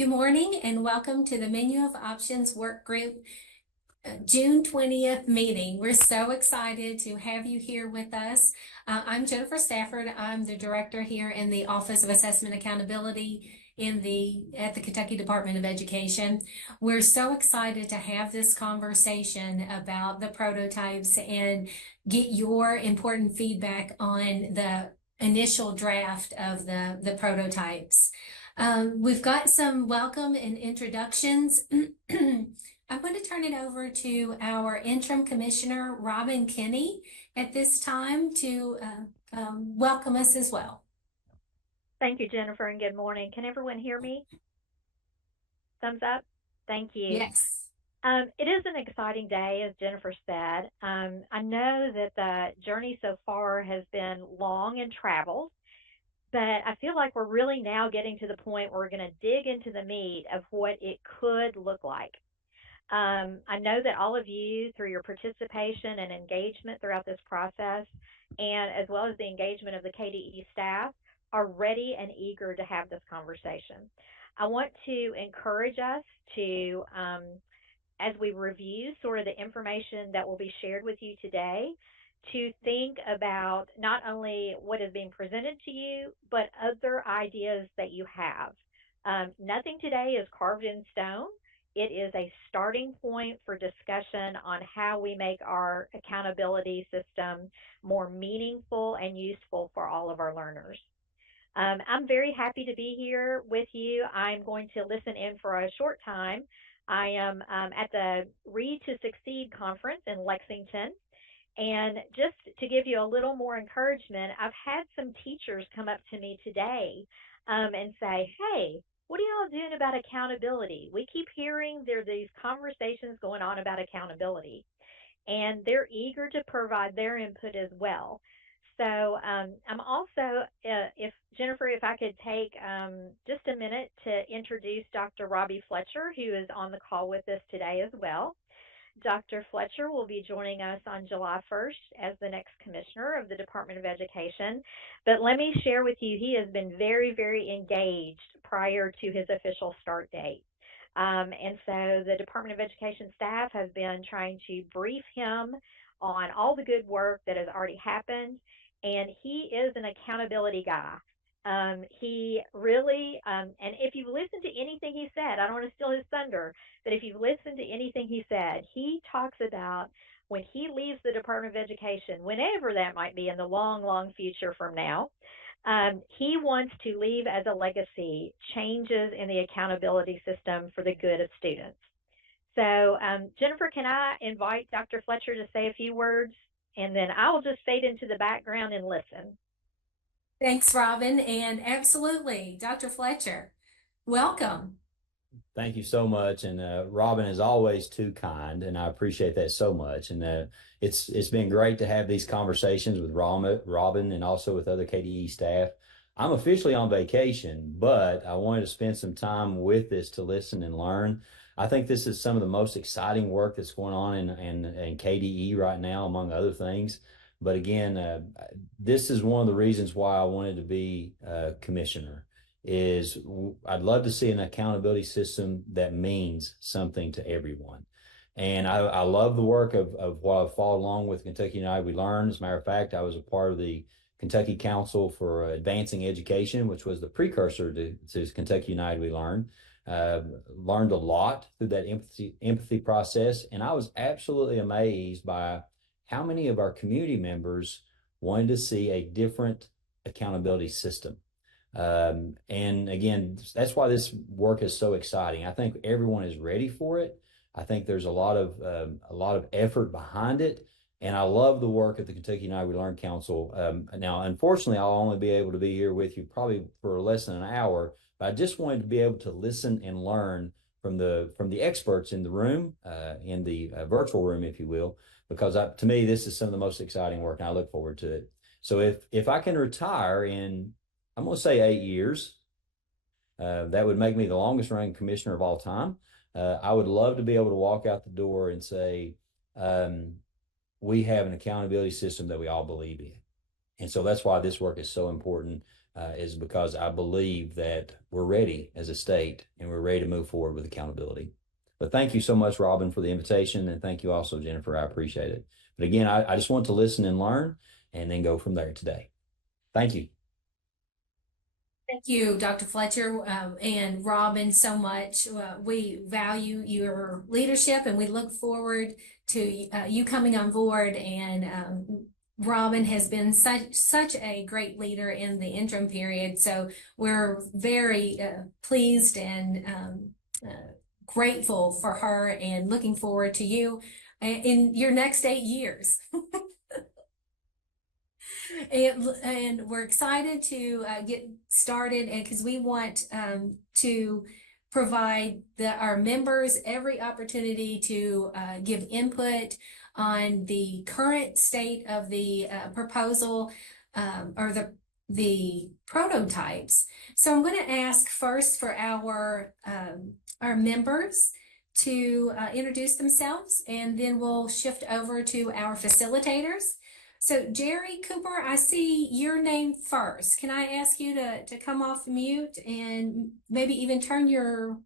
Good morning and welcome to the Menu of Options Workgroup June 20th meeting. We're so excited to have you here with us. I'm Jennifer Stafford. I'm the director here in the Office of Assessment Accountability at the Kentucky Department of Education. We're so excited to have this conversation about the prototypes and get your important feedback on the initial draft of the prototypes. We've got some welcome and introductions. I'm going to turn it over to our interim commissioner, Robin Kinney, at this time to welcome us as well. Thank you, Jennifer, and good morning. Can everyone hear me? Thumbs up? Thank you. Yes. It is an exciting day, as Jennifer said. I know that the journey so far has been long and traveled, but I feel like we're really now getting to the point where we're going to dig into the meat of what it could look like. I know that all of you, through your participation and engagement throughout this process, and as well as the engagement of the KDE staff, are ready and eager to have this conversation. I want to encourage us to, as we review sort of the information that will be shared with you today, to think about not only what is being presented to you, but other ideas that you have. Nothing today is carved in stone. It is a starting point for discussion on how we make our accountability system more meaningful and useful for all of our learners. I'm very happy to be here with you. I'm going to listen in for a short time. I am at the Read to Succeed conference in Lexington. And just to give you a little more encouragement, I've had some teachers come up to me today and say, hey, what are y'all doing about accountability? We keep hearing there are these conversations going on about accountability, and they're eager to provide their input as well. So I'm also, if Jennifer, if I could take just a minute to introduce Dr. Robbie Fletcher, who is on the call with us today as well. Dr. Fletcher will be joining us on July 1st as the next commissioner of the Department of Education. But let me share with you, he has been very, very engaged prior to his official start date. And so the Department of Education staff has been trying to brief him on all the good work that has already happened. And he is an accountability guy. He really, and if you've listened to anything he said, I don't want to steal his thunder, but if you've listened to anything he said, he talks about when he leaves the Department of Education, whenever that might be in the long, long future from now, he wants to leave as a legacy changes in the accountability system for the good of students. So, Jennifer, can I invite Dr. Fletcher to say a few words? And then I'll just fade into the background and listen. Thanks, Robin. And absolutely, Dr. Fletcher, welcome. Thank you so much. And Robin is always too kind, and I appreciate that so much. And it's been great to have these conversations with Robin and also with other KDE staff. I'm officially on vacation, but I wanted to spend some time with this to listen and learn. I think this is some of the most exciting work that's going on in KDE right now, among other things. But again, this is one of the reasons why I wanted to be commissioner is I'd love to see an accountability system that means something to everyone. And I love the work of what I've followed along with Kentucky United We Learn. As a matter of fact, I was a part of the Kentucky Council for Advancing Education, which was the precursor to Kentucky United We Learn. Learned a lot through that empathy process. And I was absolutely amazed by how many of our community members wanted to see a different accountability system. And again, that's why this work is so exciting. I think everyone is ready for it. I think there's a lot of effort behind it, and I love the work at the Kentucky United We Learn Council. Now, unfortunately, I'll only be able to be here with you probably for less than an hour, but I just wanted to be able to listen and learn from the experts in the room, in the virtual room, if you will, because to me, this is some of the most exciting work, and I look forward to it. So if I can retire in, I'm going to say 8 years. That would make me the longest running commissioner of all time. I would love to be able to walk out the door and say, we have an accountability system that we all believe in. And so that's why this work is so important is because I believe that we're ready as a state and we're ready to move forward with accountability. But thank you so much, Robin, for the invitation. And thank you also, Jennifer. I appreciate it. But again, I just want to listen and learn and then go from there today. Thank you. Thank you, Dr. Fletcher, and Robin, so much. We value your leadership and we look forward to you coming on board. And Robin has been such a great leader in the interim period. So we're very pleased and grateful for her and looking forward to you in your next 8 years. And we're excited to get started, and because we want to provide our members every opportunity to give input on the current state of the proposal or the prototypes. So I'm going to ask first for our members to introduce themselves, and then we'll shift over to our facilitators. So Jerry Cooper, I see your name first. Can I ask you to come off mute and maybe even turn your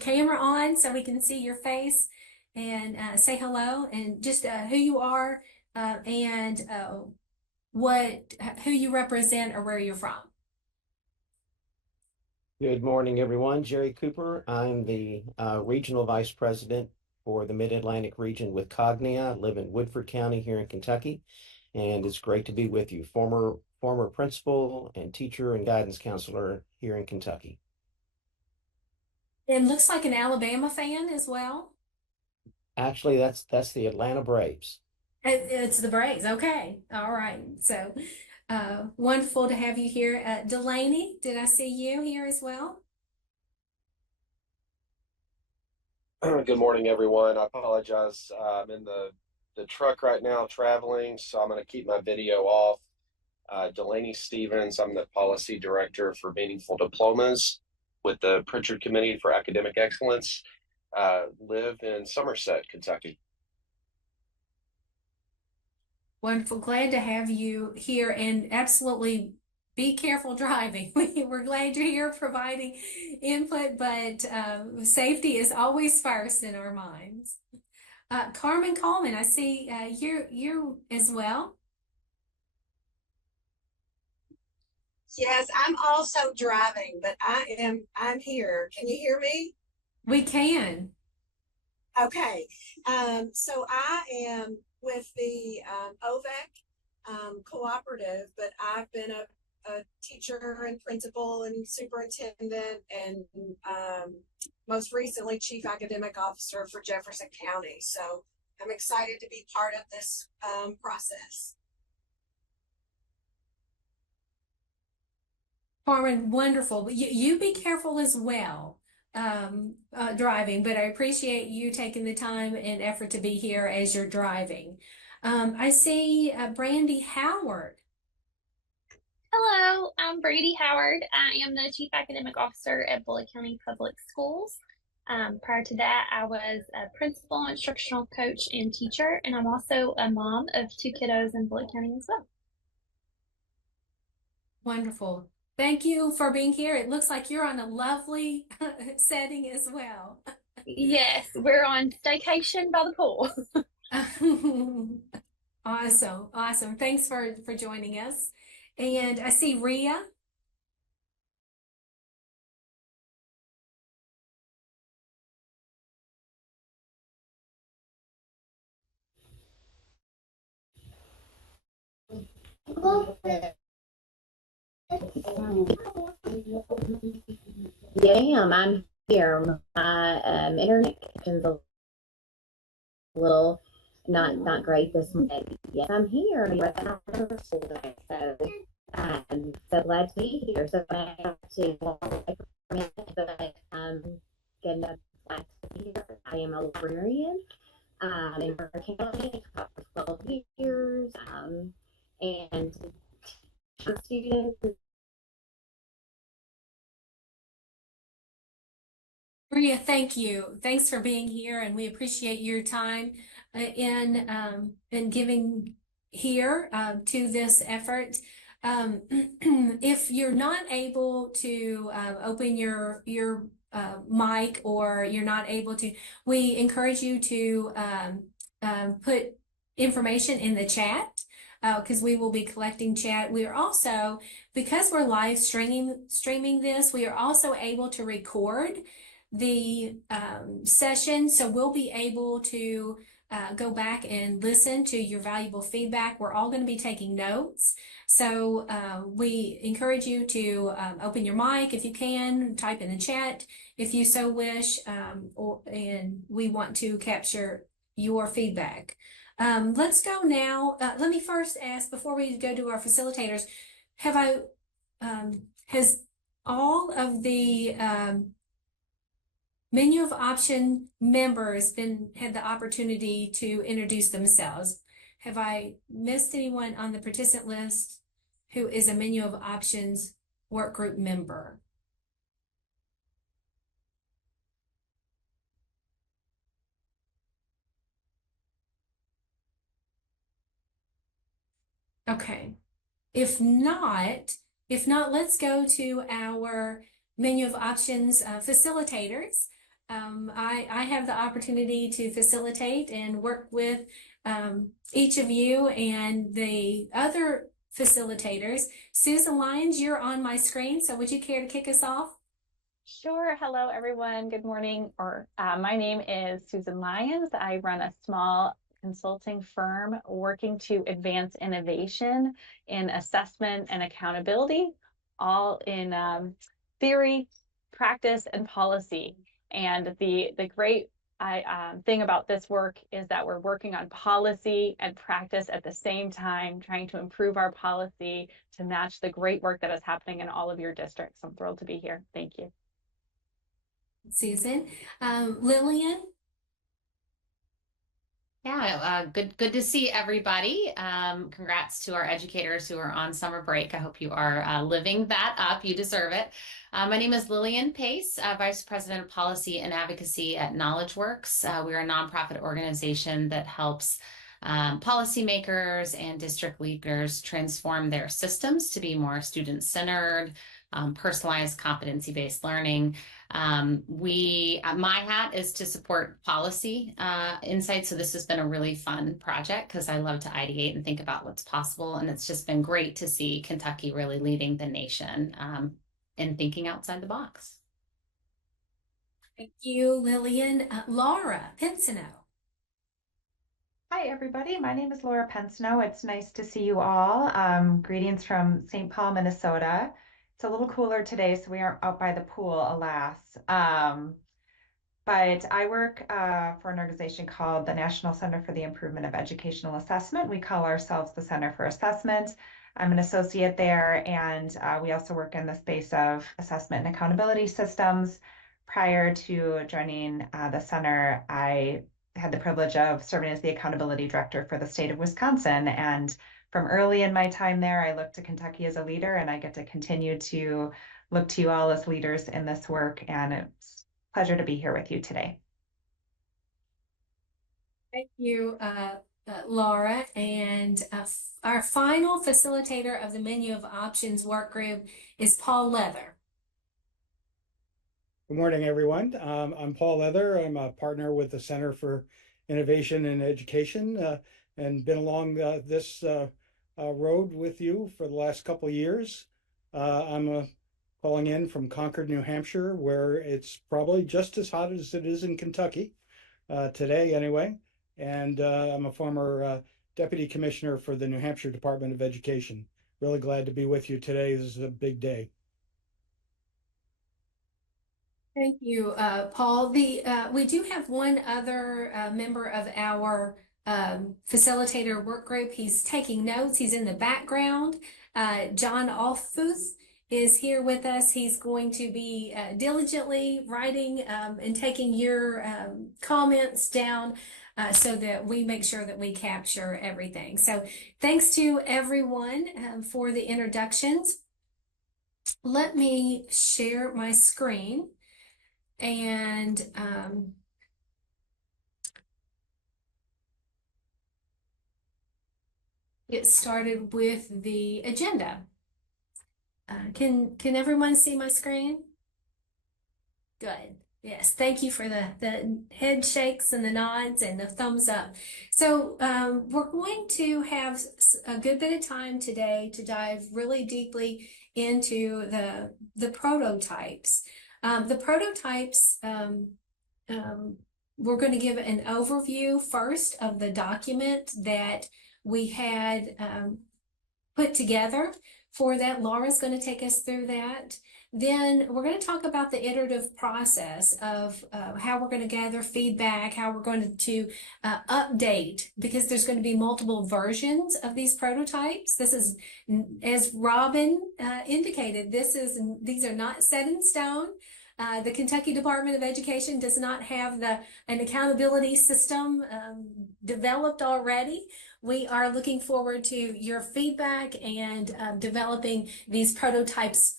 camera on so we can see your face and say hello and just who you are and who you represent or where you're from. Good morning, everyone. Jerry Cooper. I'm the Regional Vice President for the Mid-Atlantic region with Cognia. I live in Woodford County here in Kentucky, and it's great to be with you. Former principal and teacher and guidance counselor here in Kentucky. And looks like an Alabama fan as well. Actually, that's the Atlanta Braves. It's the Braves. Okay. All right. So wonderful to have you here. Delaney, did I see you here as well? Good morning, everyone. I apologize. I'm in the truck right now traveling, so I'm going to keep my video off. Delaney Stevens, I'm the Policy Director for Meaningful Diplomas with the Pritchard Committee for Academic Excellence. Live in Somerset, Kentucky. Wonderful. Glad to have you here, and absolutely be careful driving. We're glad you're here providing input, but safety is always first in our minds. Carmen Coleman, I see you as well. Yes, I'm also driving, but I'm here. Can you hear me? We can. Okay. So I am with the OVEC cooperative, but I've been a teacher and principal and superintendent and most recently chief academic officer for Jefferson County. So I'm excited to be part of this process. Carmen, wonderful. You be careful as well driving, but I appreciate you taking the time and effort to be here as you're driving. I see Brandy Howard. Hello, I'm Brady Howard. I am the Chief Academic Officer at Bullitt County Public Schools. Prior to that, I was a principal, instructional coach, and teacher, and I'm also a mom of 2 kiddos in Bullitt County as well. Wonderful. Thank you for being here. It looks like you're on a lovely setting as well. Yes, we're on staycation by the pool. Awesome. Awesome. Thanks for joining us. And I see Rhea. Yeah, I'm here. My internet is a little not great this morning. Yes, I'm here. So I'm so glad to be here. So I have to get enough class here. I am a librarian in Burke County for 12 years and students. Maria, thank you. Thanks for being here, and we appreciate your time in giving here to this effort. if you're not able to open your mic, or you're not able to, we encourage you to put information in the chat, because we will be collecting chat. We are also, because we're live streaming this, we are also able to record the session, so we'll be able to go back and listen to your valuable feedback. We're all going to be taking notes. So we encourage you to open your mic if you can, type in the chat if you so wish, and we want to capture your feedback. Let's go now. Let me first ask, before we go to our facilitators, has all of the menu of option members had the opportunity to introduce themselves? Have I missed anyone on the participant list who is a menu of options work group member? Okay. If not, let's go to our menu of options facilitators. I have the opportunity to facilitate and work with each of you and the other facilitators. Susan Lyons, you're on my screen, so would you care to kick us off? Sure. Hello, everyone. Good morning. My name is Susan Lyons. I run a small consulting firm working to advance innovation in assessment and accountability, all in theory, practice, and policy. And the great thing about this work is that we're working on policy and practice at the same time, trying to improve our policy to match the great work that is happening in all of your districts. I'm thrilled to be here. Thank you. Susan. Lillian? Yeah, good to see everybody. Congrats to our educators who are on summer break. I hope you are living that up. You deserve it. My name is Lillian Pace, Vice President of Policy and Advocacy at KnowledgeWorks. We're a nonprofit organization that helps policymakers and district leaders transform their systems to be more student-centered, personalized, competency-based learning. My hat is to support policy insights. So this has been a really fun project because I love to ideate and think about what's possible. And it's just been great to see Kentucky really leading the nation in thinking outside the box. Thank you, Lillian. Laura Pensino. Hi, everybody. My name is Laura Pensino. It's nice to see you all. Greetings from St. Paul, Minnesota. It's a little cooler today, so we aren't out by the pool, alas. But I work for an organization called the National Center for the Improvement of Educational Assessment. We call ourselves the Center for Assessment. I'm an associate there, and we also work in the space of assessment and accountability systems. Prior to joining the center, I had the privilege of serving as the accountability director for the state of Wisconsin. And from early in my time there, I looked to Kentucky as a leader, and I get to continue to look to you all as leaders in this work. And it's a pleasure to be here with you today. Thank you, Laura. And our final facilitator of the menu of options work group is Paul Leather. Good morning, everyone. I'm Paul Leather. I'm a partner with the Center for Innovation and Education, and been along this road with you for the last couple of years. I'm calling in from Concord, New Hampshire, where it's probably just as hot as it is in Kentucky today anyway. And I'm a former Deputy Commissioner for the New Hampshire Department of Education. Really glad to be with you today. This is a big day. Thank you, Paul. We do have one other member of our facilitator work group. He's taking notes. He's in the background. John Alfuth is here with us. He's going to be diligently writing and taking your comments down so that we make sure that we capture everything. So thanks to everyone for the introductions. Let me share my screen and get started with the agenda. Can everyone see my screen? Good. Yes, thank you for the head shakes and the nods and the thumbs up. So we're going to have a good bit of time today to dive really deeply into the prototypes. The prototypes, we're going to give an overview first of the document that we had put together. For that, Laura's going to take us through that. Then we're going to talk about the iterative process of how we're going to gather feedback, how we're going to update, because there's going to be multiple versions of these prototypes. This is, as Robin indicated, these are not set in stone. The Kentucky Department of Education does not have an accountability system developed already. We are looking forward to your feedback and developing these prototypes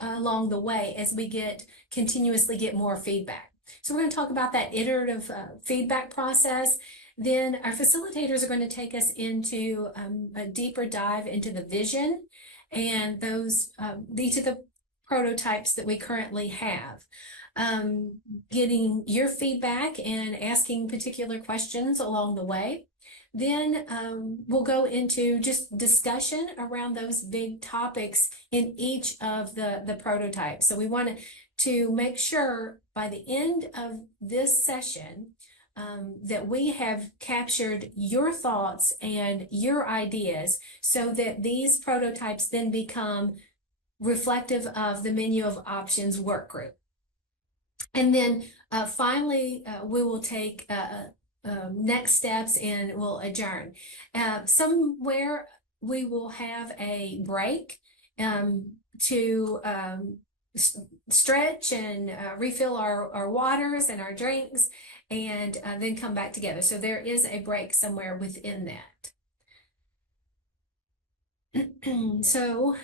along the way as we continuously get more feedback. So we're going to talk about that iterative feedback process. Then our facilitators are going to take us into a deeper dive into the vision and each of the prototypes that we currently have. Getting your feedback and asking particular questions along the way. Then we'll go into just discussion around those big topics in each of the prototypes. So we want to make sure by the end of this session that we have captured your thoughts and your ideas so that these prototypes then become reflective of the menu of options work group. And then finally, we will take next steps and we'll adjourn. Somewhere we will have a break to stretch and refill our waters and our drinks and then come back together. So there is a break somewhere within that. So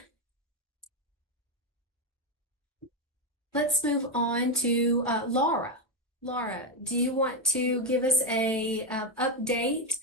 let's move on to Laura. Laura, do you want to give us a update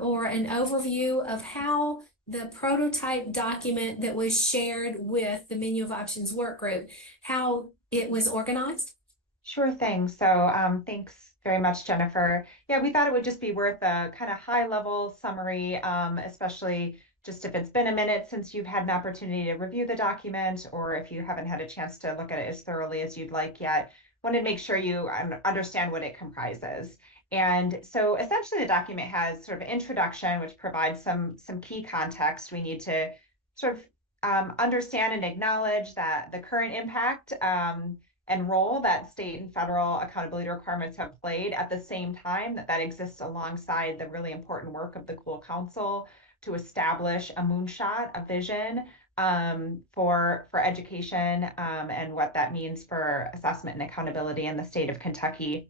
or an overview of how the prototype document that was shared with the menu of options work group, how it was organized? Sure thing. So thanks very much, Jennifer. Yeah, we thought it would just be worth a kind of high level summary, especially just if it's been a minute since you've had an opportunity to review the document, or if you haven't had a chance to look at it as thoroughly as you'd like yet. Wanted to make sure you understand what it comprises. And so essentially the document has sort of an introduction, which provides some key context. We need to sort of understand and acknowledge that the current impact and role that state and federal accountability requirements have played, at the same time that exists alongside the really important work of the Cool Council to establish a moonshot, a vision for education and what that means for assessment and accountability in the state of Kentucky.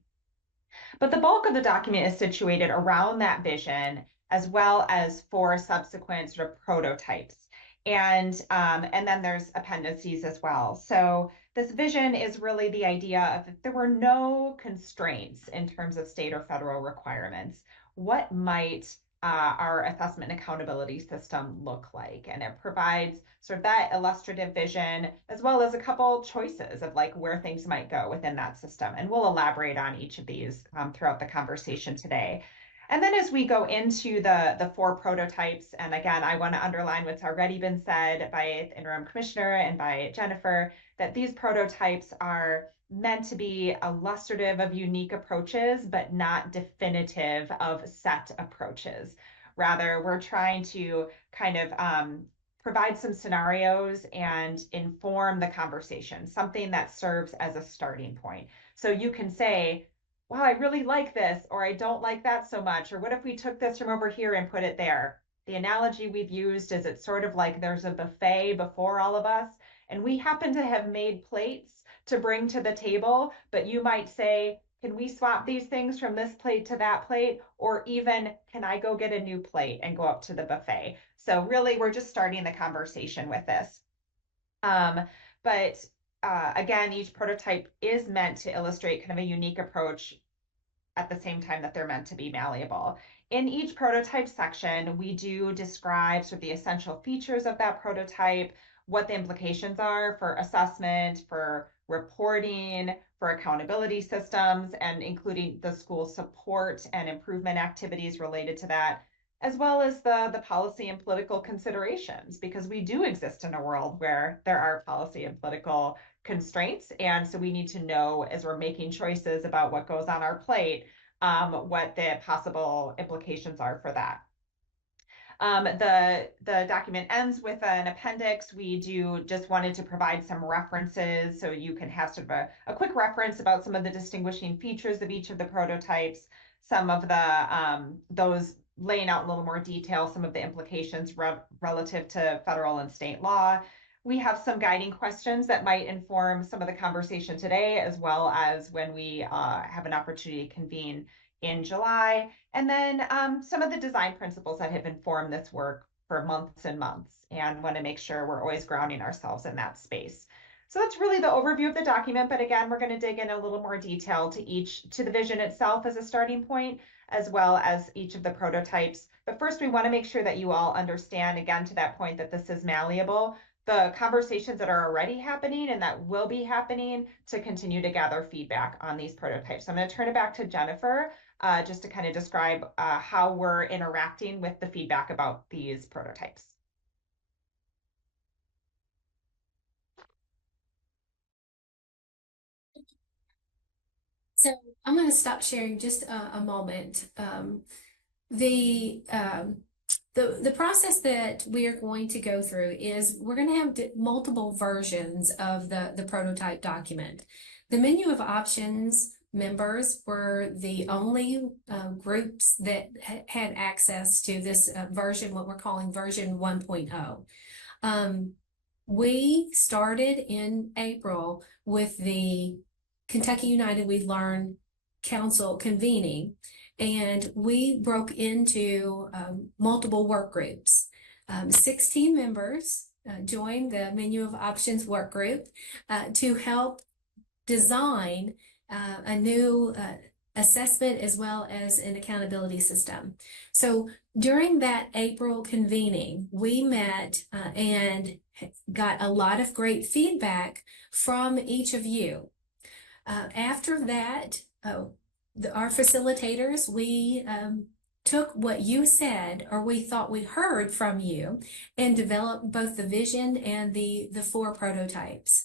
But the bulk of the document is situated around that vision, as well as 4 subsequent sort of prototypes. And then there's appendices as well. So this vision is really the idea of if there were no constraints in terms of state or federal requirements, what might our assessment and accountability system look like? And it provides sort of that illustrative vision, as well as a couple choices of like where things might go within that system. And we'll elaborate on each of these throughout the conversation today. And then as we go into the 4 prototypes, and again, I want to underline what's already been said by the interim commissioner and by Jennifer, that these prototypes are meant to be illustrative of unique approaches, but not definitive of set approaches. Rather, we're trying to kind of provide some scenarios and inform the conversation, something that serves as a starting point. So you can say, wow, I really like this, or I don't like that so much, or what if we took this from over here and put it there? The analogy we've used is it's sort of like there's a buffet before all of us, and we happen to have made plates to bring to the table, but you might say, can we swap these things from this plate to that plate? Or even, can I go get a new plate and go up to the buffet? So really, we're just starting the conversation with this. But again, each prototype is meant to illustrate kind of a unique approach at the same time that they're meant to be malleable. In each prototype section, we do describe sort of the essential features of that prototype. what the implications are for assessment, for reporting, for accountability systems, and including the school support and improvement activities related to that, as well as the policy and political considerations, because we do exist in a world where there are policy and political constraints. And so we need to know, as we're making choices about what goes on our plate, what the possible implications are for that. The document ends with an appendix. We just wanted to provide some references so you can have sort of a quick reference about some of the distinguishing features of each of the prototypes, some of those laying out in a little more detail, some of the implications relative to federal and state law. We have some guiding questions that might inform some of the conversation today, as well as when we have an opportunity to convene in July. And then some of the design principles that have informed this work for months and months, and want to make sure we're always grounding ourselves in that space. So that's really the overview of the document. But again, we're going to dig in a little more detail to the vision itself as a starting point, as well as each of the prototypes. But first, we want to make sure that you all understand, again, to that point, that this is malleable. The conversations that are already happening and that will be happening to continue to gather feedback on these prototypes. So I'm going to turn it back to Jennifer just to kind of describe how we're interacting with the feedback about these prototypes. So I'm going to stop sharing just a moment. The process that we are going to go through is we're going to have multiple versions of the prototype document. The menu of options members were the only groups that had access to this version, what we're calling version 1.0. We started in April with the Kentucky United We Learn Council convening, and we broke into multiple work groups. 16 members joined the menu of options work group to help design a new assessment as well as an accountability system. So during that April convening, we met and got a lot of great feedback from each of you. After that, our facilitators, we took what you said, or we thought we heard from you, and developed both the vision and the 4 prototypes.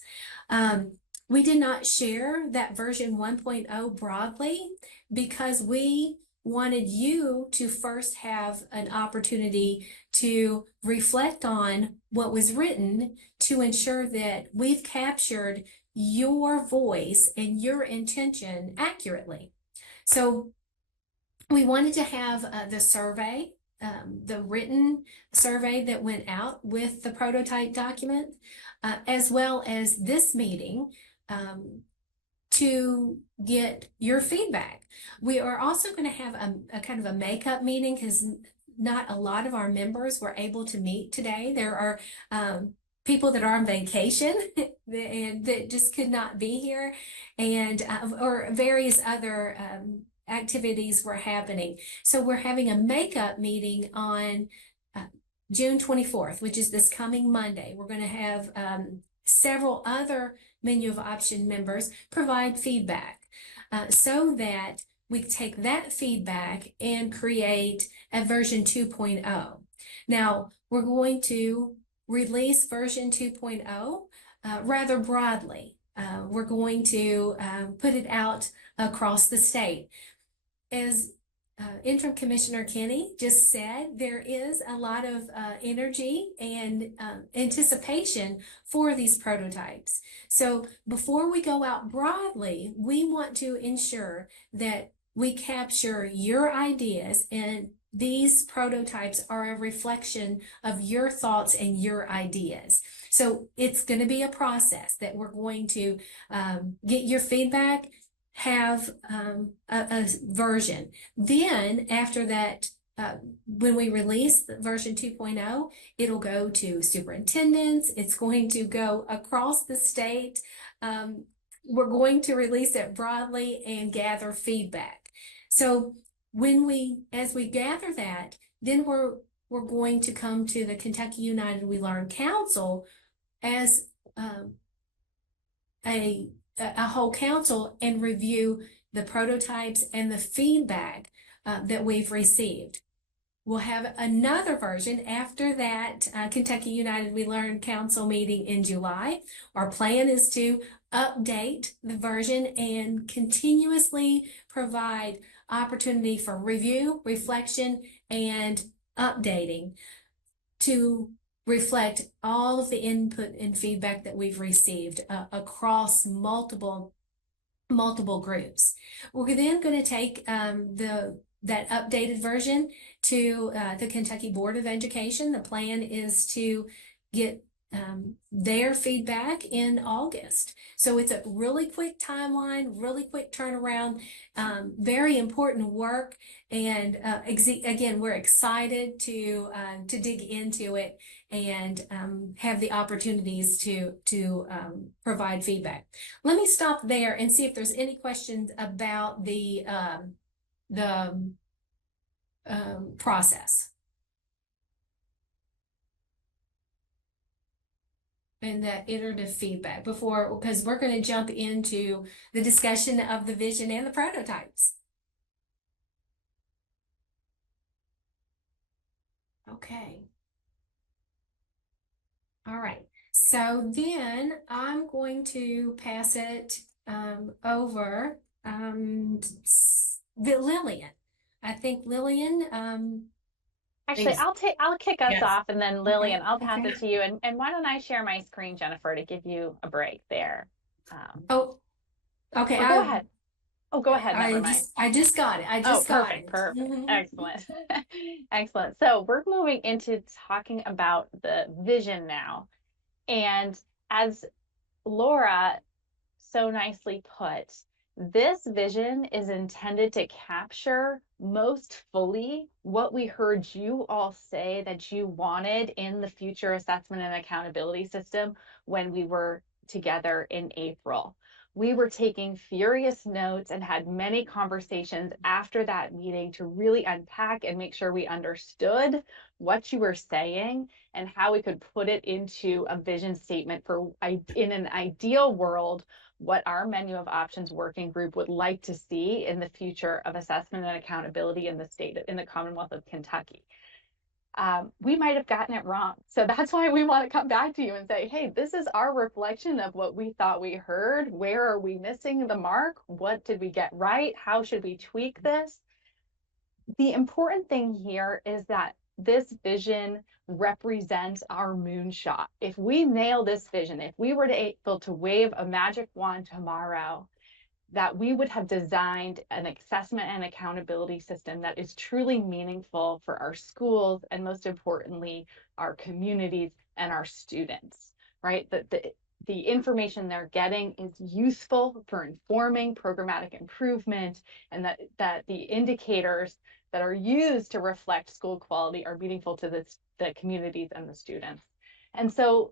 We did not share that version 1.0 broadly because we wanted you to first have an opportunity to reflect on what was written to ensure that we've captured your voice and your intention accurately. So we wanted to have the survey, the written survey that went out with the prototype document, as well as this meeting to get your feedback. We are also going to have a kind of a makeup meeting because not a lot of our members were able to meet today. There are people that are on vacation and that just could not be here, and or various other activities were happening. So we're having a makeup meeting on June 24th, which is this coming Monday. We're going to have several other menu of option members provide feedback so that we take that feedback and create a version 2.0. Now, we're going to release version 2.0 rather broadly. We're going to put it out across the state. As Interim Commissioner Kenny just said, there is a lot of energy and anticipation for these prototypes. So before we go out broadly, we want to ensure that we capture your ideas, and these prototypes are a reflection of your thoughts and your ideas. So it's going to be a process that we're going to get your feedback, have a version. Then after that, when we release the version 2.0, it'll go to superintendents. It's going to go across the state. We're going to release it broadly and gather feedback. So as we gather that, then we're going to come to the Kentucky United We Learn Council as a whole council and review the prototypes and the feedback that we've received. We'll have another version after that Kentucky United We Learn Council meeting in July. Our plan is to update the version and continuously provide opportunity for review, reflection, and updating to reflect all of the input and feedback that we've received across multiple groups. We're then going to take that updated version to the Kentucky Board of Education. The plan is to get their feedback in August. So it's a really quick timeline, really quick turnaround, very important work. And again, we're excited to dig into it and have the opportunities to provide feedback. Let me stop there and see if there's any questions about the process and that iterative feedback before, because we're going to jump into the discussion of the vision and the prototypes. Okay. All right. So then I'm going to pass it over Lillian. I think Lillian. Actually, I'll kick us Yes. off, and then Lillian, Okay. I'll pass it to you. And why don't I share my screen, Jennifer, to give you a break there? Oh, okay. Go ahead. Oh, go ahead. Never mind. I just got it. Perfect. Excellent. Excellent. So we're moving into talking about the vision now. And as Laura so nicely put, this vision is intended to capture most fully what we heard you all say that you wanted in the future assessment and accountability system when we were together in April. We were taking furious notes and had many conversations after that meeting to really unpack and make sure we understood what you were saying and how we could put it into a vision statement for, in an ideal world, what our menu of options working group would like to see in the future of assessment and accountability in the state, in the Commonwealth of Kentucky. We might have gotten it wrong. So that's why we want to come back to you and say, hey, this is our reflection of what we thought we heard. Where are we missing the mark? What did we get right? How should we tweak this? The important thing here is that this vision represents our moonshot. If we nail this vision, if we were able to wave a magic wand tomorrow, that we would have designed an assessment and accountability system that is truly meaningful for our schools and, most importantly, our communities and our students, right? That the information they're getting is useful for informing programmatic improvement, and that the indicators that are used to reflect school quality are meaningful to the communities and the students. And so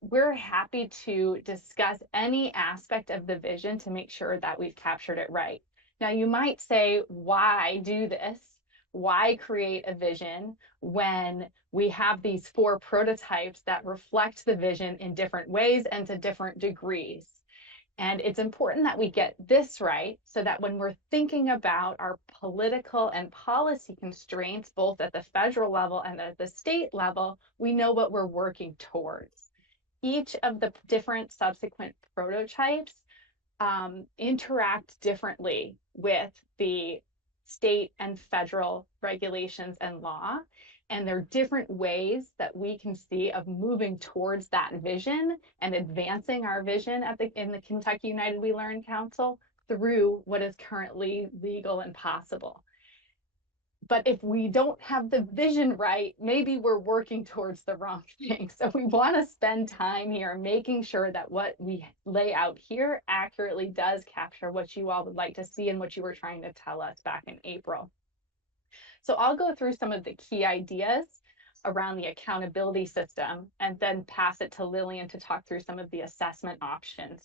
we're happy to discuss any aspect of the vision to make sure that we've captured it right. Now, you might say, why do this? Why create a vision when we have these 4 prototypes that reflect the vision in different ways and to different degrees? And it's important that we get this right so that when we're thinking about our political and policy constraints, both at the federal level and at the state level, we know what we're working towards. Each of the different subsequent prototypes interact differently with the state and federal regulations and law. And there are different ways that we can see of moving towards that vision and advancing our vision in the Kentucky United We Learn Council through what is currently legal and possible. But if we don't have the vision right, maybe we're working towards the wrong thing. So we want to spend time here making sure that what we lay out here accurately does capture what you all would like to see and what you were trying to tell us back in April. So I'll go through some of the key ideas around the accountability system and then pass it to Lillian to talk through some of the assessment options.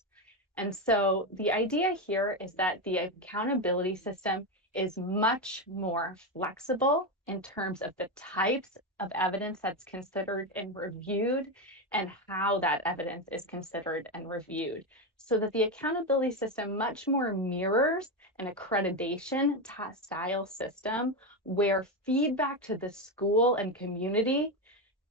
And so the idea here is that the accountability system is much more flexible in terms of the types of evidence that's considered and reviewed and how that evidence is considered and reviewed, so that the accountability system much more mirrors an accreditation style system where feedback to the school and community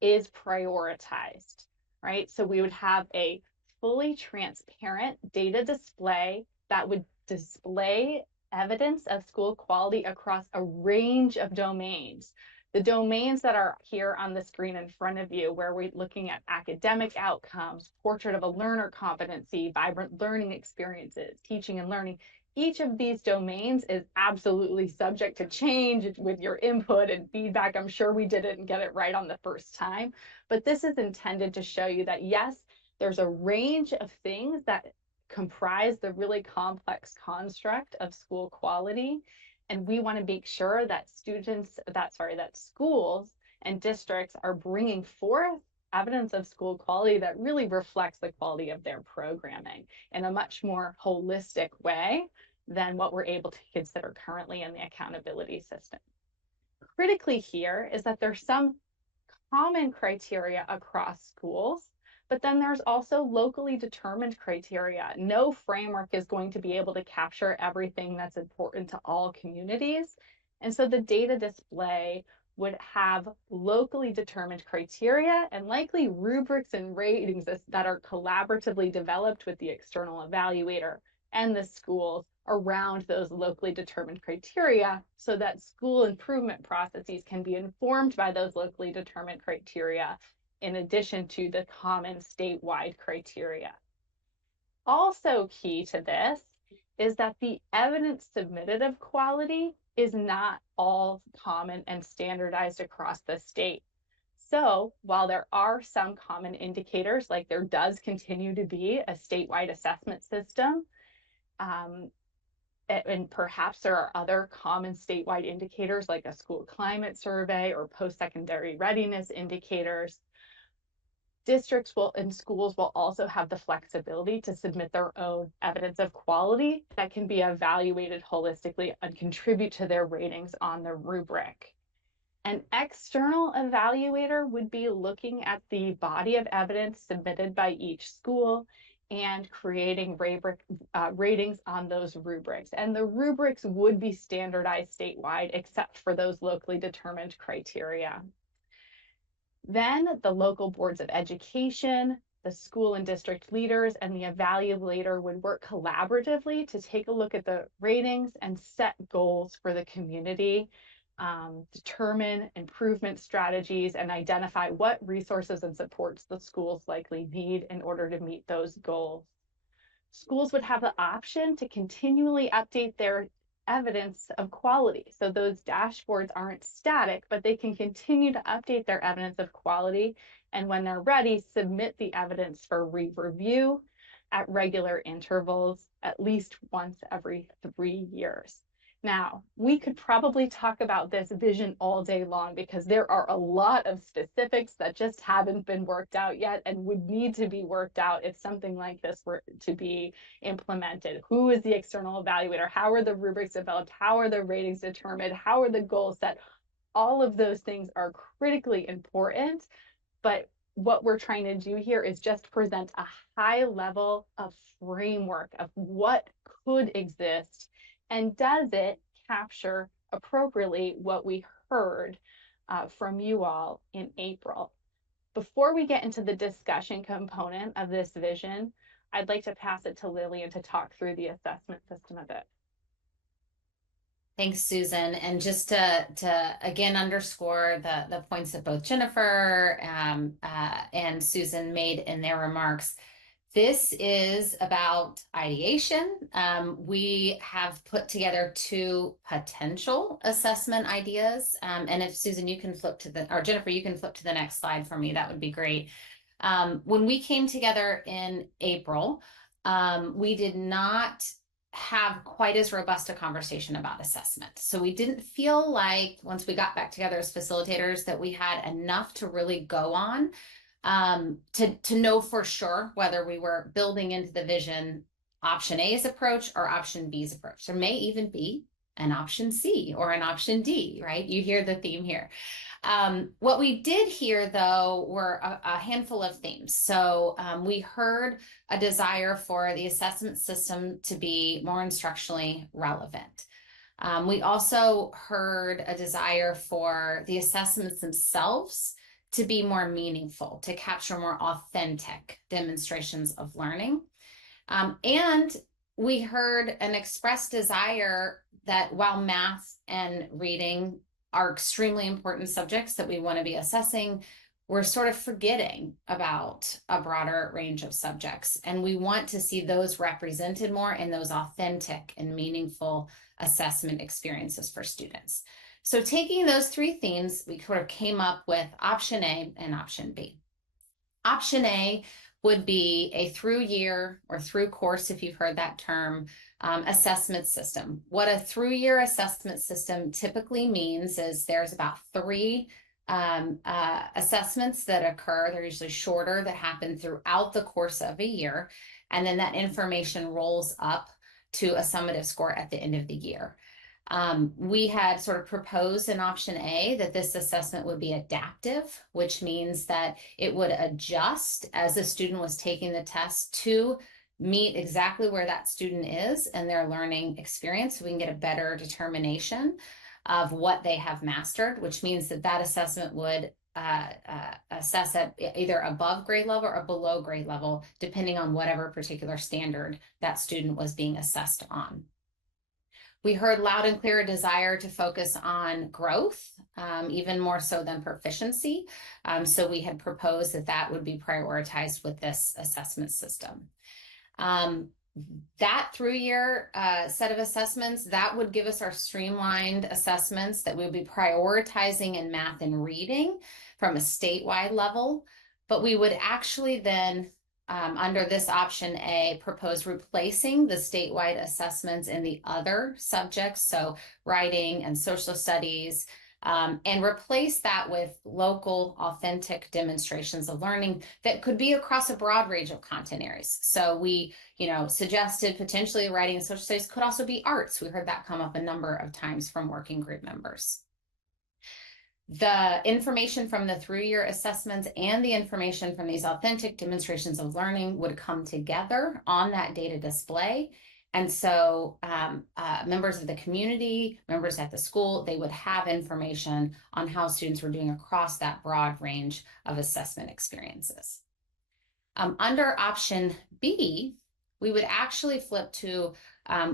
is prioritized, right? So we would have a fully transparent data display that would display evidence of school quality across a range of domains. The domains that are here on the screen in front of you, where we're looking at academic outcomes, portrait of a learner competency, vibrant learning experiences, teaching and learning. Each of these domains is absolutely subject to change with your input and feedback. I'm sure we didn't get it right on the first time, but this is intended to show you that yes, there's a range of things that comprise the really complex construct of school quality. And we want to make sure that that schools and districts are bringing forth evidence of school quality that really reflects the quality of their programming in a much more holistic way than what we're able to consider currently in the accountability system. Critically here is that there's some common criteria across schools, but then there's also locally determined criteria. No framework is going to be able to capture everything that's important to all communities. And so the data display would have locally determined criteria and likely rubrics and ratings that are collaboratively developed with the external evaluator and the schools around those locally determined criteria, so that school improvement processes can be informed by those locally determined criteria in addition to the common statewide criteria. Also key to this is that the evidence submitted of quality is not all common and standardized across the state. So while there are some common indicators, like there does continue to be a statewide assessment system, and perhaps there are other common statewide indicators like a school climate survey or post-secondary readiness indicators, districts and schools will also have the flexibility to submit their own evidence of quality that can be evaluated holistically and contribute to their ratings on the rubric. An external evaluator would be looking at the body of evidence submitted by each school and creating ratings on those rubrics. And the rubrics would be standardized statewide, except for those locally determined criteria. Then the local boards of education, the school and district leaders, and the evaluator would work collaboratively to take a look at the ratings and set goals for the community, determine improvement strategies, and identify what resources and supports the schools likely need in order to meet those goals. Schools would have the option to continually update their evidence of quality. So those dashboards aren't static, but they can continue to update their evidence of quality. And when they're ready, submit the evidence for re-review at regular intervals, at least once every 3 years. Now, we could probably talk about this vision all day long because there are a lot of specifics that just haven't been worked out yet and would need to be worked out if something like this were to be implemented. Who is the external evaluator? How are the rubrics developed? How are the ratings determined? How are the goals set? All of those things are critically important, but what we're trying to do here is just present a high level of framework of what could exist, and does it capture appropriately what we heard from you all in April. Before we get into the discussion component of this vision, I'd like to pass it to Lillian to talk through the assessment system a bit. Thanks, Susan. And just to again underscore the points that both Jennifer and Susan made in their remarks, this is about ideation. We have put together 2 potential assessment ideas. And if Susan, you can flip to or Jennifer, you can flip to the next slide for me, that would be great. When we came together in April, we did not have quite as robust a conversation about assessment. So we didn't feel like once we got back together as facilitators that we had enough to really go on to know for sure whether we were building into the vision option A's approach or option B's approach. There may even be an option C or an option D, right? You hear the theme here. What we did here, though, were a handful of themes. So we heard a desire for the assessment system to be more instructionally relevant. We also heard a desire for the assessments themselves to be more meaningful, to capture more authentic demonstrations of learning. And we heard an expressed desire that while math and reading are extremely important subjects that we want to be assessing, we're sort of forgetting about a broader range of subjects. And we want to see those represented more in those authentic and meaningful assessment experiences for students. So taking those three themes, we sort of came up with option A and option B. Option A would be a through year or through course, if you've heard that term, assessment system. What a through year assessment system typically means is there's about 3 assessments that occur. They're usually shorter, that happen throughout the course of a year. And then that information rolls up to a summative score at the end of the year. We had sort of proposed in option A that this assessment would be adaptive, which means that it would adjust as the student was taking the test to meet exactly where that student is and their learning experience, so we can get a better determination of what they have mastered, which means that that assessment would assess at either above grade level or below grade level, depending on whatever particular standard that student was being assessed on. We heard loud and clear a desire to focus on growth, even more so than proficiency. So we had proposed that that would be prioritized with this assessment system. That through year set of assessments, that would give us our streamlined assessments that we would be prioritizing in math and reading from a statewide level. But we would actually then, under this option A, propose replacing the statewide assessments in the other subjects, so writing and social studies, and replace that with local, authentic demonstrations of learning that could be across a broad range of content areas. So we, suggested potentially writing and social studies could also be arts. We heard that come up a number of times from working group members. The information from the through-year assessments and the information from these authentic demonstrations of learning would come together on that data display. And so members of the community, members at the school, they would have information on how students were doing across that broad range of assessment experiences. Under option B, we would actually flip to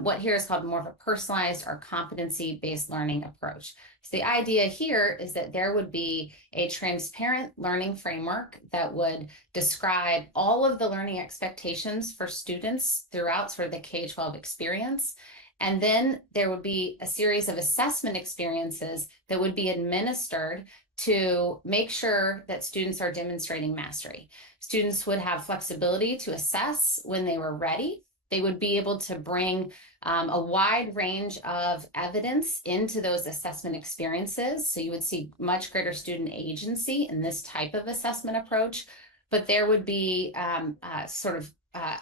what here is called more of a personalized or competency-based learning approach. So the idea here is that there would be a transparent learning framework that would describe all of the learning expectations for students throughout sort of the K-12 experience. And then there would be a series of assessment experiences that would be administered to make sure that students are demonstrating mastery. Students would have flexibility to assess when they were ready. They would be able to bring a wide range of evidence into those assessment experiences. So you would see much greater student agency in this type of assessment approach, but there would be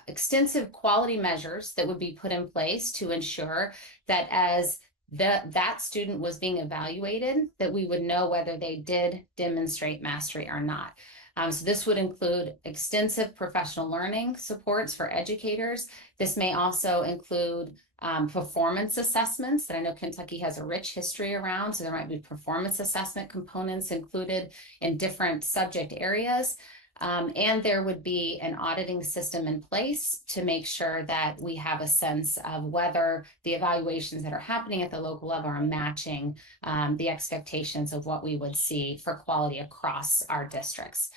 extensive quality measures that would be put in place to ensure that as that student was being evaluated, that we would know whether they did demonstrate mastery or not. So this would include extensive professional learning supports for educators. This may also include performance assessments that I know Kentucky has a rich history around. So there might be performance assessment components included in different subject areas. And there would be an auditing system in place to make sure that we have a sense of whether the evaluations that are happening at the local level are matching the expectations of what we would see for quality across our districts.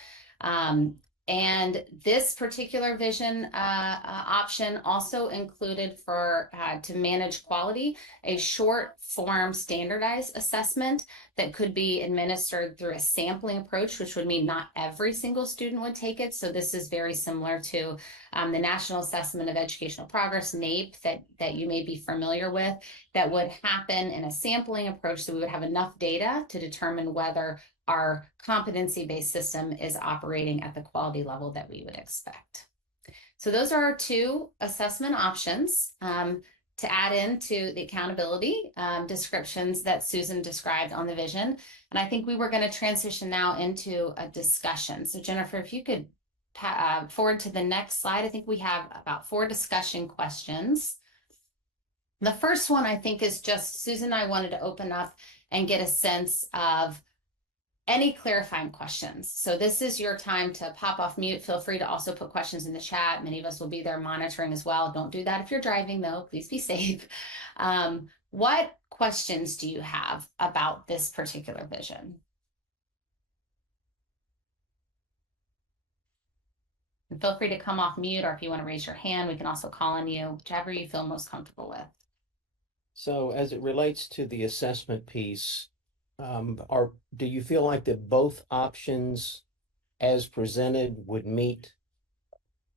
And this particular vision option also included to manage quality, a short form standardized assessment that could be administered through a sampling approach, which would mean not every single student would take it. So this is very similar to the National Assessment of Educational Progress, NAEP, that you may be familiar with, that would happen in a sampling approach, so we would have enough data to determine whether our competency-based system is operating at the quality level that we would expect. So those are our 2 assessment options. to add into the accountability descriptions that Susan described on the vision. And I think we were going to transition now into a discussion. So Jennifer, if you could forward to the next slide. I think we have about 4 discussion questions. The first one I think is just Susan and I wanted to open up and get a sense of any clarifying questions. So this is your time to pop off mute. Feel free to also put questions in the chat. Many of us will be there monitoring as well. Don't do that if you're driving though, please be safe. What questions do you have about this particular vision? And feel free to come off mute, or if you want to raise your hand, we can also call on you, whichever you feel most comfortable with. So as it relates to the assessment piece, do you feel like that both options as presented would meet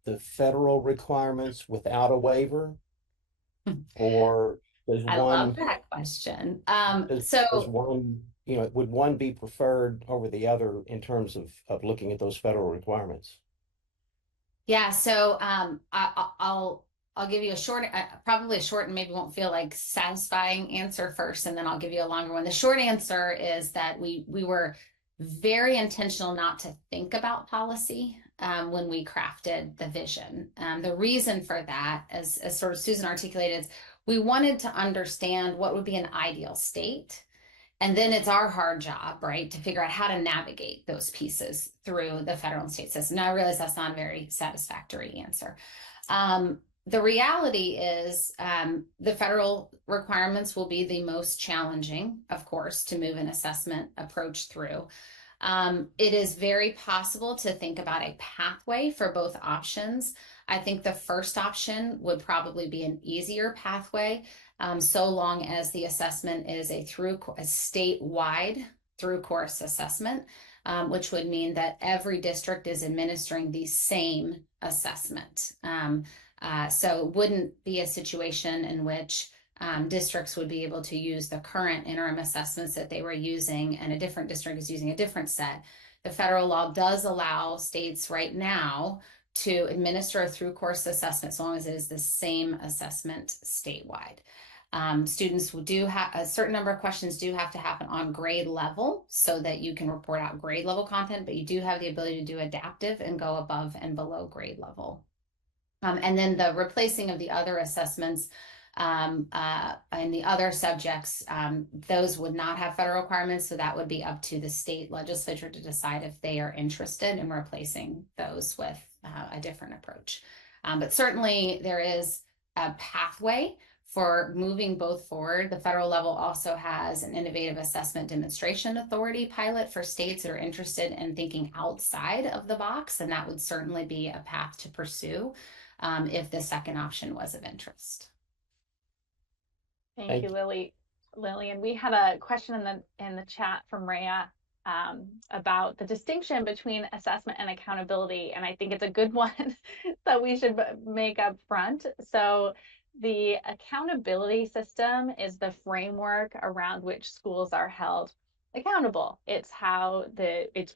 the federal requirements without a waiver? Or does I one love that question. does one, would one be preferred over the other in terms of looking at those federal requirements? Yeah, so I'll give you a short, probably a short and maybe won't feel like satisfying answer first, and then I'll give you a longer one. The short answer is that we were very intentional not to think about policy when we crafted the vision. The reason for that, as sort of Susan articulated, is we wanted to understand what would be an ideal state. And then it's our hard job, right, to figure out how to navigate those pieces through the federal and state system. Now, I realize that's not a very satisfactory answer. The reality is the federal requirements will be the most challenging, of course, to move an assessment approach through. It is very possible to think about a pathway for both options. I think the first option would probably be an easier pathway, so long as the assessment is a statewide through course assessment, which would mean that every district is administering the same assessment. So it wouldn't be a situation in which districts would be able to use the current interim assessments that they were using and a different district is using a different set. The federal law does allow states right now to administer a through course assessment so long as it is the same assessment statewide. Students do have a certain number of questions do have to happen on grade level so that you can report out grade level content, but you do have the ability to do adaptive and go above and below grade level. And then the replacing of the other assessments and the other subjects, those would not have federal requirements. So that would be up to the state legislature to decide if they are interested in replacing those with a different approach. But certainly there is a pathway for moving both forward. The federal level also has an innovative assessment demonstration authority pilot for states that are interested in thinking outside of the box. And that would certainly be a path to pursue if the second option was of interest. Thank you, Lillian. We had a question in the chat from Rhea about the distinction between assessment and accountability, and I think it's a good one that we should make up front. So the accountability system is the framework around which schools are held accountable. It's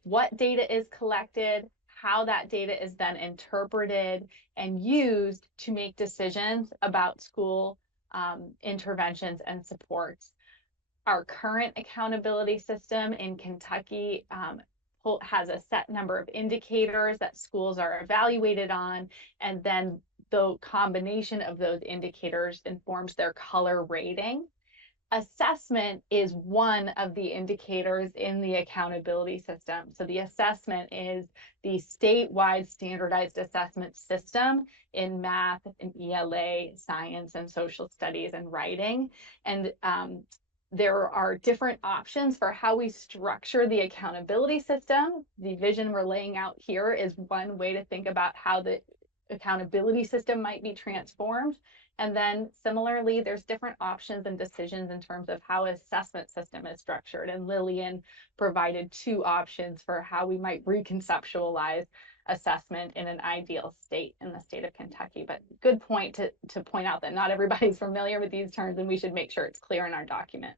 what data is collected, how that data is then interpreted and used to make decisions about school interventions and supports. Our current accountability system in Kentucky has a set number of indicators that schools are evaluated on, and then the combination of those indicators informs their color rating. Assessment is one of the indicators in the accountability system. So the assessment is the statewide standardized assessment system in math and ELA, science and social studies and writing. And there are different options for how we structure the accountability system. The vision we're laying out here is one way to think about how the accountability system might be transformed. And then similarly, there's different options and decisions in terms of how assessment system is structured. And Lillian provided 2 options for how we might reconceptualize assessment in an ideal state in the state of Kentucky. But good point to point out that not everybody's familiar with these terms, and we should make sure it's clear in our document.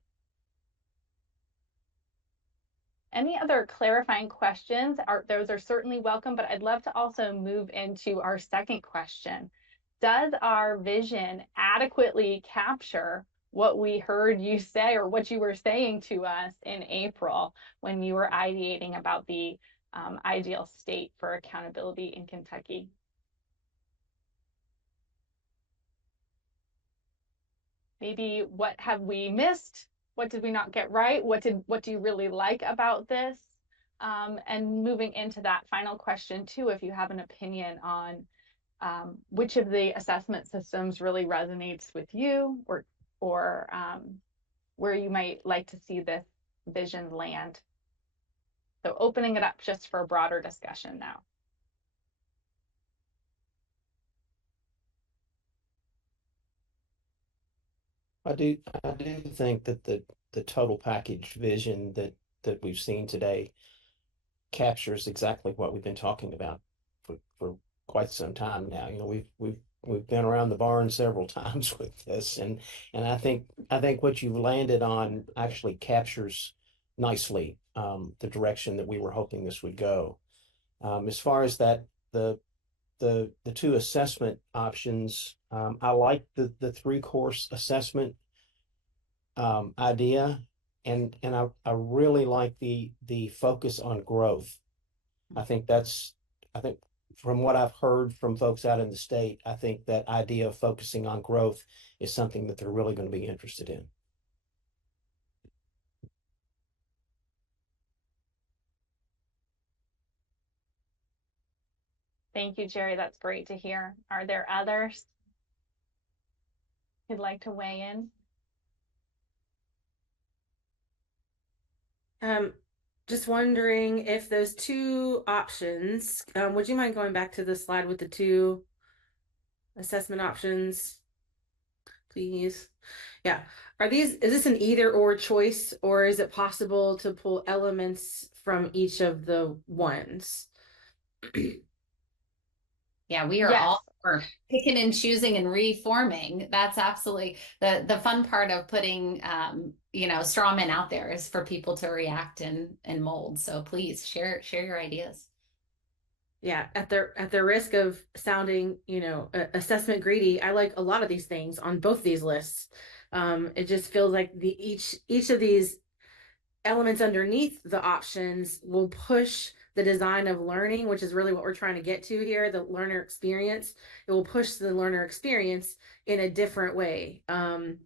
Any other clarifying questions? Those are certainly welcome, but I'd love to also move into our second question. Does our vision adequately capture what we heard you say or what you were saying to us in April when you were ideating about the ideal state for accountability in Kentucky? Maybe what have we missed? What did we not get right? What do you really like about this? And moving into that final question too, if you have an opinion on which of the assessment systems really resonates with you, or where you might like to see this vision land. So opening it up just for a broader discussion now. I do think that the total package vision that we've seen today captures exactly what we've been talking about for quite some time now. You know, we've been around the barn several times with this, and I think what you've landed on actually captures nicely the direction that we were hoping this would go. As far as that the two assessment options, I like the three-course assessment idea, and I really like the focus on growth. I think from what I've heard from folks out in the state, I think that idea of focusing on growth is something that they're really going to be interested in. Thank you, Jerry. That's great to hear. Are there others who'd like to weigh in? Just wondering if those two options, would you mind going back to the slide with the two assessment options, please? Yeah. Is this an either or choice, or is it possible to pull elements from each of the ones? Yeah, we are all for picking and choosing and reforming. That's absolutely the fun part of putting straw men out there, is for people to react and mold. So please share your ideas. Yeah, at the risk of sounding, assessment greedy, I like a lot of these things on both these lists. It just feels like each of these elements underneath the options will push the design of learning, which is really what we're trying to get to here, the learner experience. It will push the learner experience in a different way.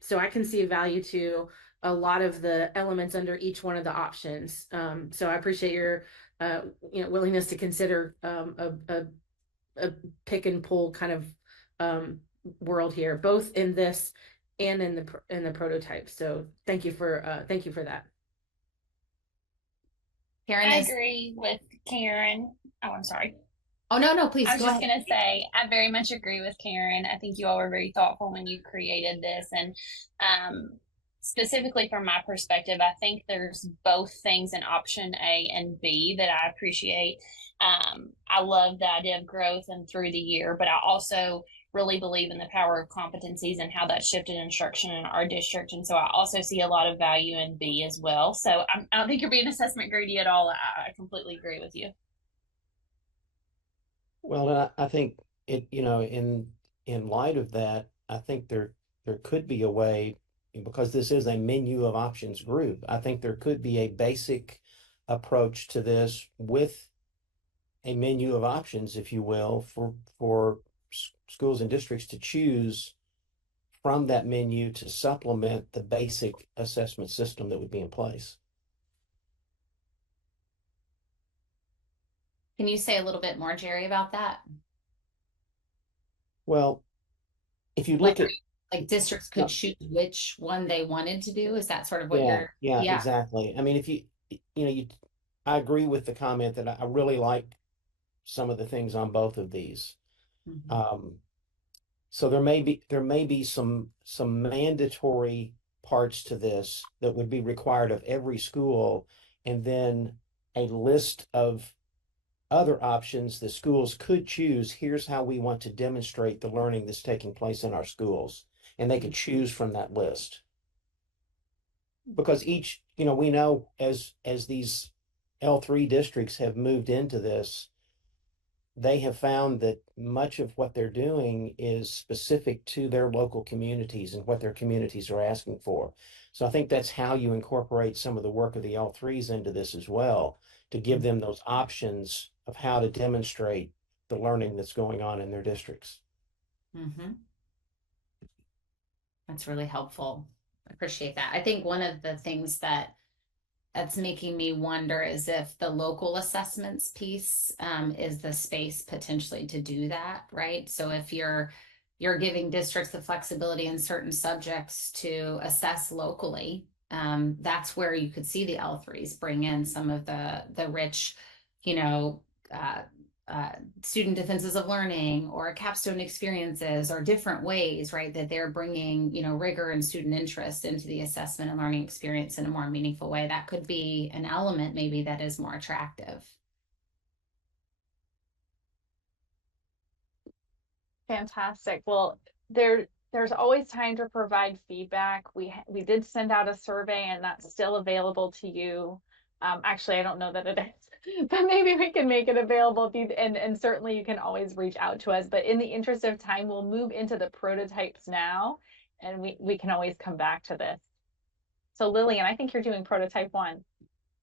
So I can see a value to a lot of the elements under each one of the options. So I appreciate your willingness to consider a pick and pull kind of world here, both in this and in the prototype. So thank you for that. Karen, I agree with Karen. Oh, I'm sorry. Oh, no, please I was go just ahead. going to say, I very much agree with Karen. I think you all were very thoughtful when you created this. And specifically from my perspective, I think there's both things in option A and B that I appreciate. I love the idea of growth and through the year, but I also really believe in the power of competencies and how that shifted instruction in our district. And so I also see a lot of value in B as well. So I don't think you're being assessment greedy at all. I completely agree with you. Well, I think in light of that, I think there could be a way, because this is a menu of options group. I think there could be a basic approach to this with a menu of options, if you will, for schools and districts to choose from that menu to supplement the basic assessment system that would be in place. Can you say a little bit more, Jerry, about that? Well, if you look at districts could choose which one they wanted to do, is that sort of what yeah, exactly. I mean, if I agree with the comment that I really like some of the things on both of these. Mm-hmm. So there may be some mandatory parts to this that would be required of every school, and then a list of other options the schools could choose. Here's how we want to demonstrate the learning that's taking place in our schools, and they could choose from that list. Because each, we know as these L3 districts have moved into this, they have found that much of what they're doing is specific to their local communities and what their communities are asking for. So I think that's how you incorporate some of the work of the L3s into this as well, to give them those options of how to demonstrate the learning that's going on in their districts. Mm-hmm. That's really helpful. I appreciate that. I think one of the things that's making me wonder is if the local assessments piece is the space potentially to do that, right? So if you're giving districts the flexibility in certain subjects to assess locally, that's where you could see the L3s bring in some of the rich, you know, uh, student defenses of learning or capstone experiences or different ways, right, that they're bringing, you know, rigor and student interest into the assessment and learning experience in a more meaningful way. That could be an element maybe that is more attractive. Fantastic. Well, there's always time to provide feedback. We did send out a survey, and that's still available to you. Actually, I don't know that it is, but maybe we can make it available if you, and certainly you can always reach out to us. But in the interest of time, we'll move into the prototypes now, and we can always come back to this. So Lillian, I think you're doing prototype 1.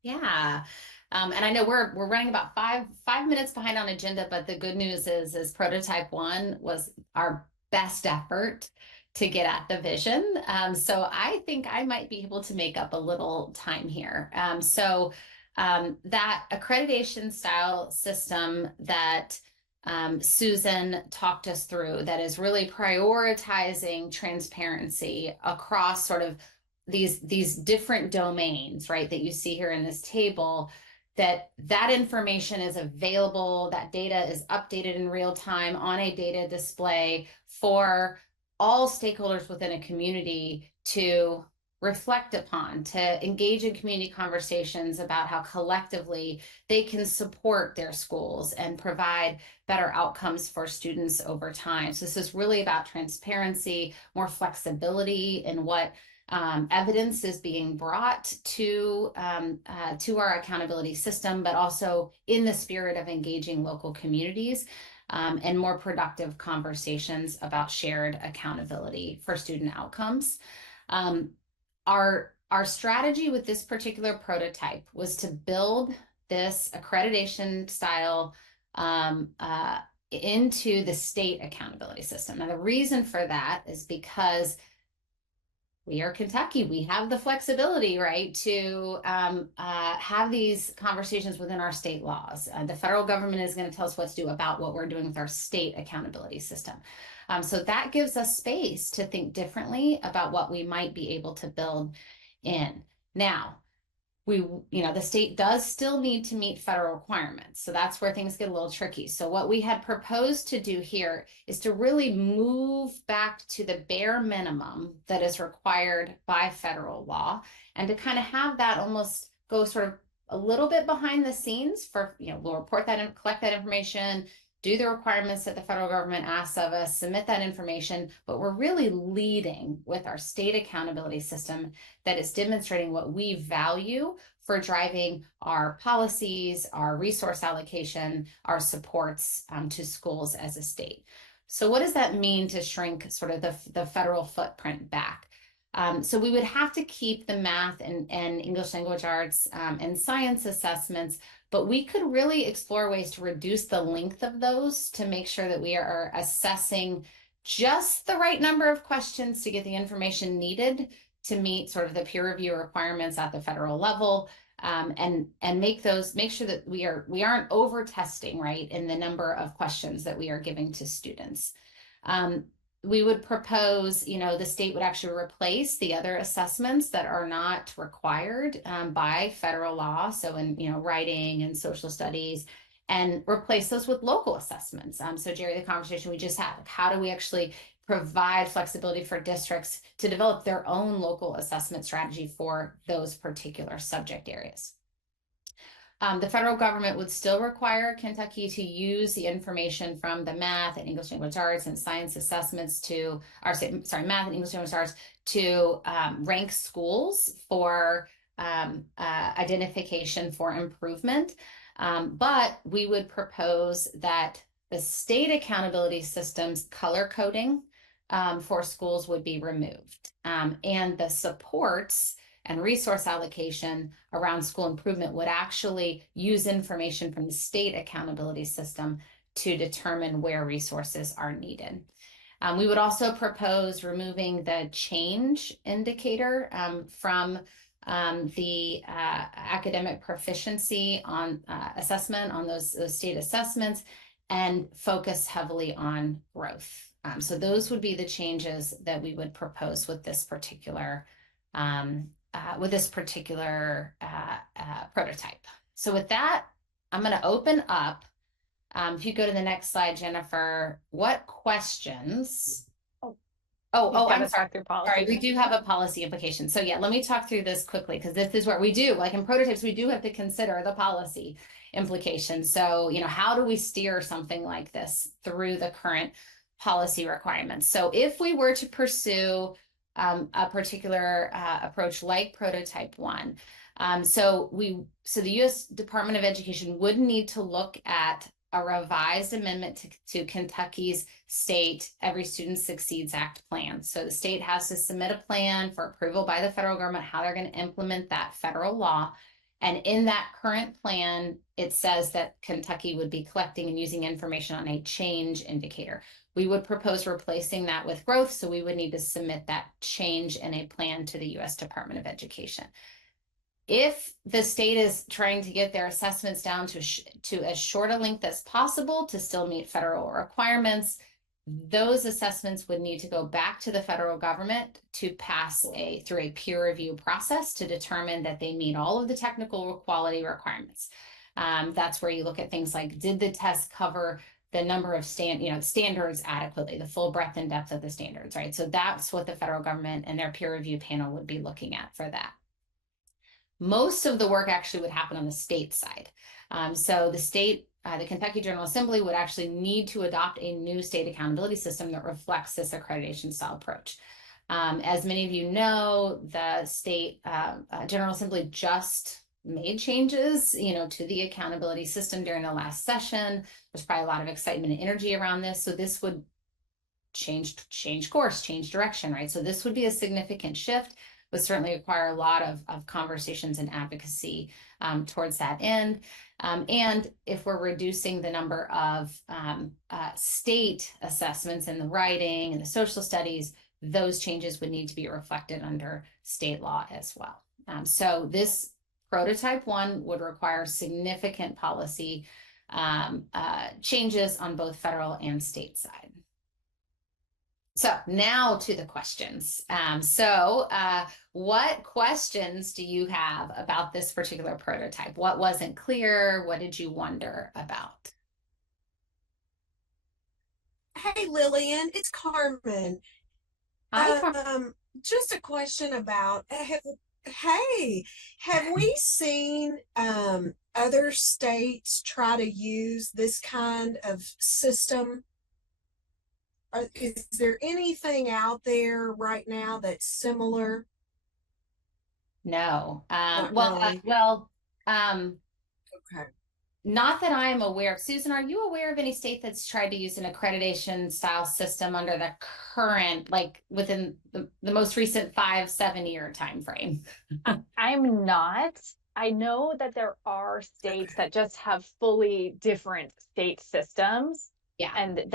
Yeah. And I know we're running about five minutes behind on agenda, but the good news is prototype 1 was our best effort to get at the vision. So I think I might be able to make up a little time here. That accreditation style system that Susan talked us through, that is really prioritizing transparency across sort of these different domains, right, that you see here in this table, that information is available, that data is updated in real time on a data display for all stakeholders within a community to reflect upon, to engage in community conversations about how collectively they can support their schools and provide better outcomes for students over time. So this is really about transparency, more flexibility in what evidence is being brought to our accountability system, but also in the spirit of engaging local communities and more productive conversations about shared accountability for student outcomes. Our strategy with this particular prototype was to build this accreditation style into the state accountability system. Now, the reason for that is because we are Kentucky. We have the flexibility, right, to have these conversations within our state laws. The federal government is going to tell us what to do about what we're doing with our state accountability system. So that gives us space to think differently about what we might be able to build in. Now, the state does still need to meet federal requirements. So that's where things get a little tricky. So what we had proposed to do here is to really move back to the bare minimum that is required by federal law, and to kind of have that almost go sort of a little bit behind the scenes for, we'll report that and collect that information, do the requirements that the federal government asks of us, submit that information, but we're really leading with our state accountability system that is demonstrating what we value for driving our policies, our resource allocation, our supports to schools as a state. So what does that mean to shrink sort of the federal footprint back? So we would have to keep the math and English language arts and science assessments, but we could really explore ways to reduce the length of those to make sure that we are assessing just the right number of questions to get the information needed to meet sort of the peer review requirements at the federal level, and make sure that we aren't over testing, right, in the number of questions that we are giving to students. We would propose, the state would actually replace the other assessments that are not required by federal law. So in, writing and social studies, and replace those with local assessments. So Jerry, the conversation we just had, how do we actually provide flexibility for districts to develop their own local assessment strategy for those particular subject areas? The federal government would still require Kentucky to use the information from the math and English language arts and science assessments math and English language arts to rank schools for identification for improvement. But we would propose that the state accountability system's color coding for schools would be removed. And the supports and resource allocation around school improvement would actually use information from the state accountability system to determine where resources are needed. We would also propose removing the change indicator from the academic proficiency on assessment on those state assessments and focus heavily on growth. So those would be the changes that we would propose with this particular prototype. So with that, I'm going to open up. If you go to the next slide, Jennifer, what questions? I'm sorry. We do have a policy implication. So yeah, let me talk through this quickly because this is where we do, like in prototypes, we do have to consider the policy implications. So, how do we steer something like this through the current policy requirements? So if we were to pursue a particular approach like prototype 1, so the U.S. Department of Education would need to look at a revised amendment to Kentucky's state Every Student Succeeds Act plan. So the state has to submit a plan for approval by the federal government, how they're going to implement that federal law. And in that current plan, it says that Kentucky would be collecting and using information on a change indicator. We would propose replacing that with growth, so we would need to submit that change in a plan to the U.S. Department of Education. If the state is trying to get their assessments down to as short a length as possible to still meet federal requirements, those assessments would need to go back to the federal government to pass through a peer review process to determine that they meet all of the technical quality requirements. That's where you look at things like, did the test cover the number of standards adequately, the full breadth and depth of the standards, right? So that's what the federal government and their peer review panel would be looking at for that. Most of the work actually would happen on the state side. So the state, the Kentucky General Assembly would actually need to adopt a new state accountability system that reflects this accreditation style approach. As many of you know, the state General Assembly just made changes, to the accountability system during the last session. There's probably a lot of excitement and energy around this. So this would change course, change direction, right? So this would be a significant shift. Would certainly require a lot of conversations and advocacy towards that end. And if we're reducing the number of state assessments in the writing and the social studies, those changes would need to be reflected under state law as well. So this prototype 1 would require significant policy changes on both federal and state side. So now to the questions. What questions do you have about this particular prototype? What wasn't clear? What did you wonder about? Hey, Lillian, it's Carmen. Hi, Carmen. Just a question about, have we seen other states try to use this kind of system? Is there anything out there right now that's similar? No. Not Okay. Not that I am aware of. Susan, are you aware of any state that's tried to use an accreditation style system under the current, like within the most recent 5-7 year time frame? I'm not. I know that there are states that just have fully different state systems. Yeah. And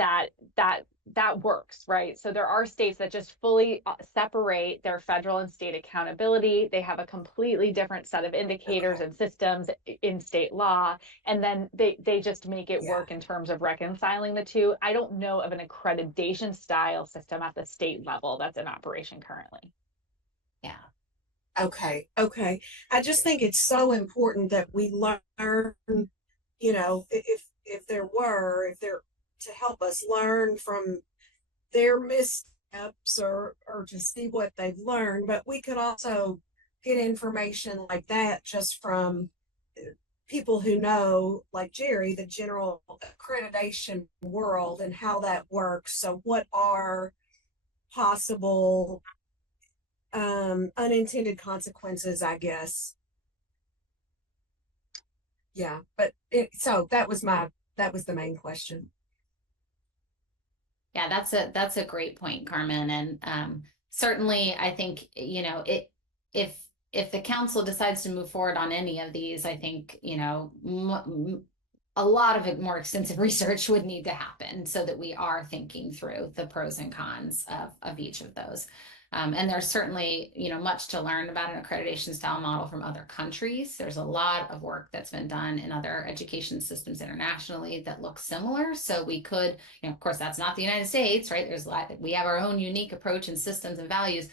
that works, right? So there are states that just fully separate their federal and state accountability. They have a completely different set of indicators and systems in state law, and then they just make it work in terms of reconciling the two. I don't know of an accreditation style system at the state level that's in operation currently. Yeah. Okay. I just think it's so important that we learn, if they're to help us learn from their missteps or to see what they've learned, but we could also get information like that just from people who know, like Jerry, the general accreditation world and how that works. So what are possible unintended consequences, I guess? yeah, but so that was the main question. Yeah, that's a great point, Carmen. And certainly I think, you know, if the council decides to move forward on any of these, I think, you know, a lot of it more extensive research would need to happen so that we are thinking through the pros and cons of each of those. And there's certainly, you know, much to learn about an accreditation style model from other countries. There's a lot of work that's been done in other education systems internationally that look similar. So we could, you know, of course, that's not the United States, right? We have our own unique approach and systems and values,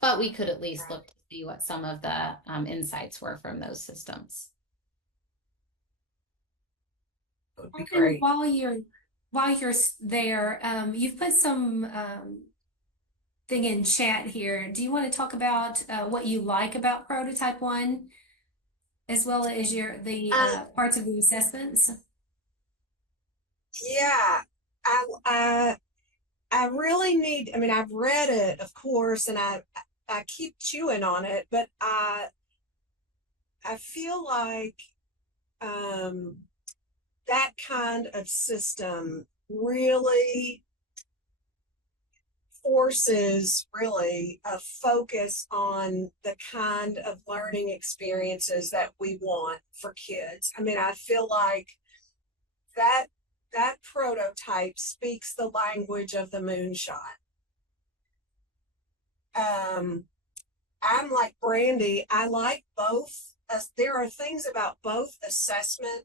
but we could at least look to see what some of the insights were from those systems. That would be great. While you're there, you've put some thing in chat here. Do you want to talk about what you like about Prototype 1, as well as the parts of the assessments? Yeah, I really need, I mean, I've read it, of course, and I keep chewing on it, but I feel like that kind of system really forces really a focus on the kind of learning experiences that we want for kids. I mean, I feel like that prototype speaks the language of the moonshot. I'm like Brandy, I like both. There are things about both assessment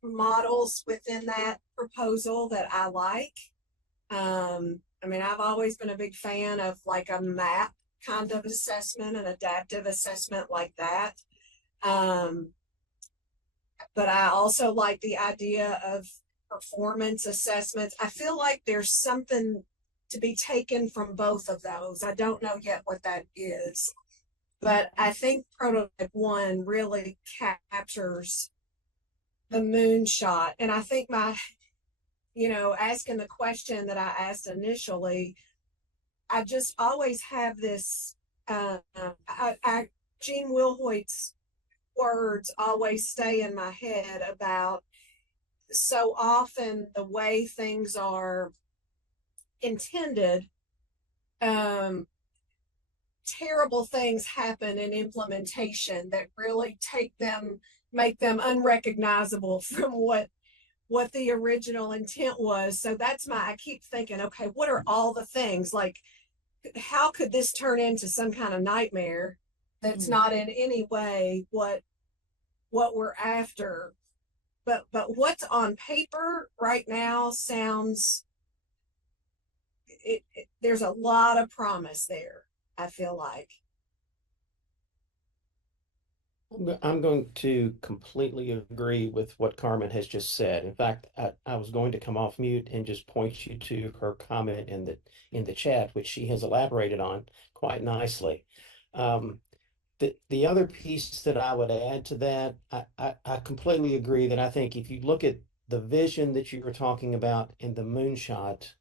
models within that proposal that I like. I mean, I've always been a big fan of like a map kind of assessment, an adaptive assessment like that. But I also like the idea of performance assessments. I feel like there's something to be taken from both of those. I don't know yet what that is, but I think Prototype 1 really captures the moonshot. And I think you know, asking the question that I asked initially, I just always have this, Gene Wilhoit's words always stay in my head about so often the way things are intended, terrible things happen in implementation that really make them unrecognizable from what the original intent was. So I keep thinking, okay, what are all the things? Like, how could this turn into some kind of nightmare that's not in any way what we're after? But what's on paper right now sounds, there's a lot of promise there, I feel like. I'm going to completely agree with what Carmen has just said. In fact, I was going to come off mute and just point you to her comment in the chat, which she has elaborated on quite nicely. The other piece that I would add to that, I completely agree that I think if you look at the vision that you were talking about in the moonshot,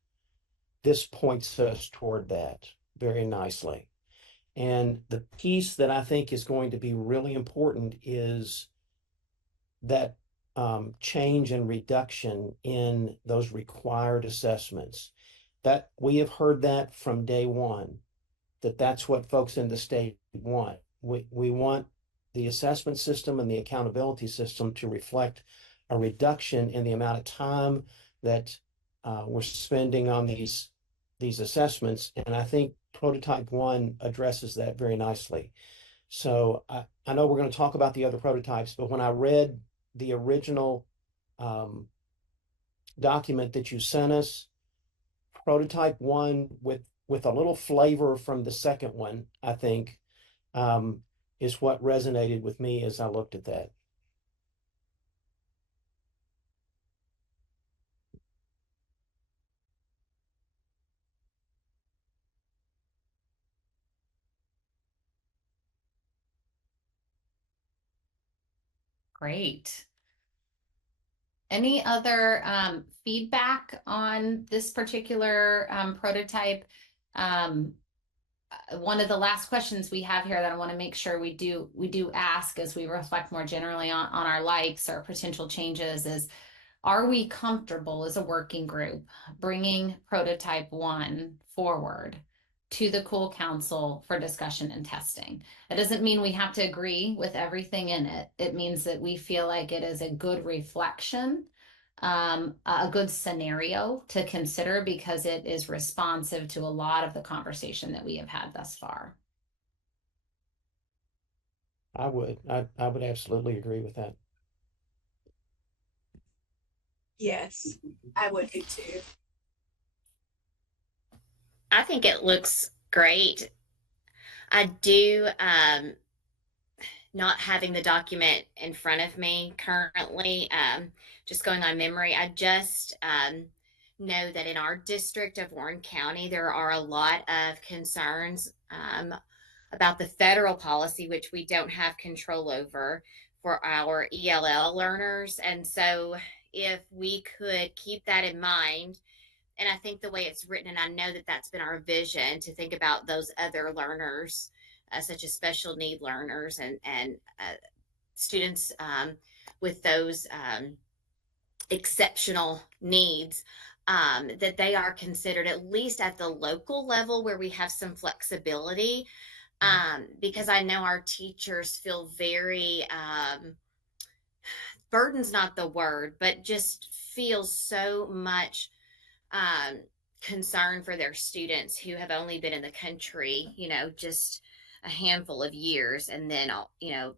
this points us toward that very nicely. And the piece that I think is going to be really important is that change and reduction in those required assessments. That we have heard that from day one, that's what folks in the state want. We want the assessment system and the accountability system to reflect a reduction in the amount of time that we're spending on these assessments. And I think Prototype 1 addresses that very nicely. So I know we're going to talk about the other prototypes, but when I read the original document that you sent us, Prototype 1 with a little flavor from the second one, I think, is what resonated with me as I looked at that. Great. Any other feedback on this particular prototype? one of the last questions we have here that I want to make sure we do ask as we reflect more generally on our likes or potential changes is, are we comfortable as a working group bringing prototype 1 forward to the Cool Council for discussion and testing? It doesn't mean we have to agree with everything in it. It means that we feel like it is a good reflection, a good scenario to consider because it is responsive to a lot of the conversation that we have had thus far. I would absolutely agree with that. Yes, I would do too. I think it looks great. I do, not having the document in front of me currently, just going on memory, I just know that in our district of Warren County, there are a lot of concerns about the federal policy, which we don't have control over for our ELL learners. And so if we could keep that in mind, and I think the way it's written, and I know that that's been our vision to think about those other learners, such as special need learners and students with those exceptional needs, that they are considered at least at the local level where we have some flexibility, because I know our teachers feel very burden's not the word, but just feel so much concern for their students who have only been in the country, just a handful of years, and then,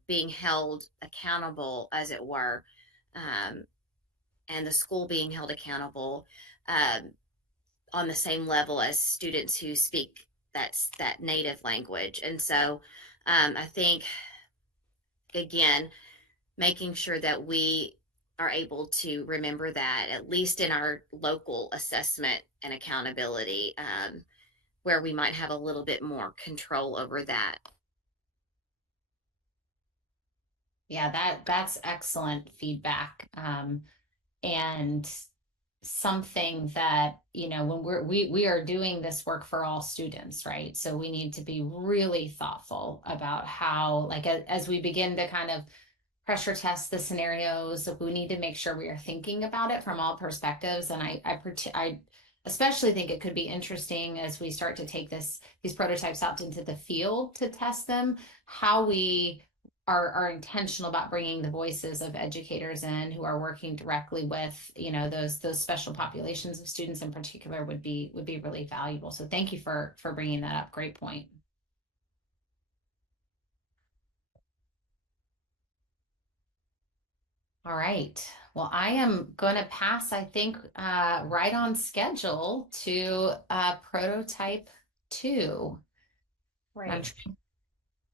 being held accountable, as it were, and the school being held accountable on the same level as students who speak that native language. And so I think, again, making sure that we are able to remember that, at least in our local assessment and accountability, where we might have a little bit more control over that. Yeah, that's excellent feedback. And something that, when we are doing this work for all students, right? So we need to be really thoughtful about how, like, as we begin to kind of pressure test the scenarios, we need to make sure we are thinking about it from all perspectives. And I especially think it could be interesting as we start to take these prototypes out into the field to test them, how we are intentional about bringing the voices of educators in who are working directly with, those special populations of students in particular would be really valuable. So thank you for bringing that up. Great point. All right. Well, I am going to pass, I think, right on schedule to prototype 2. Right.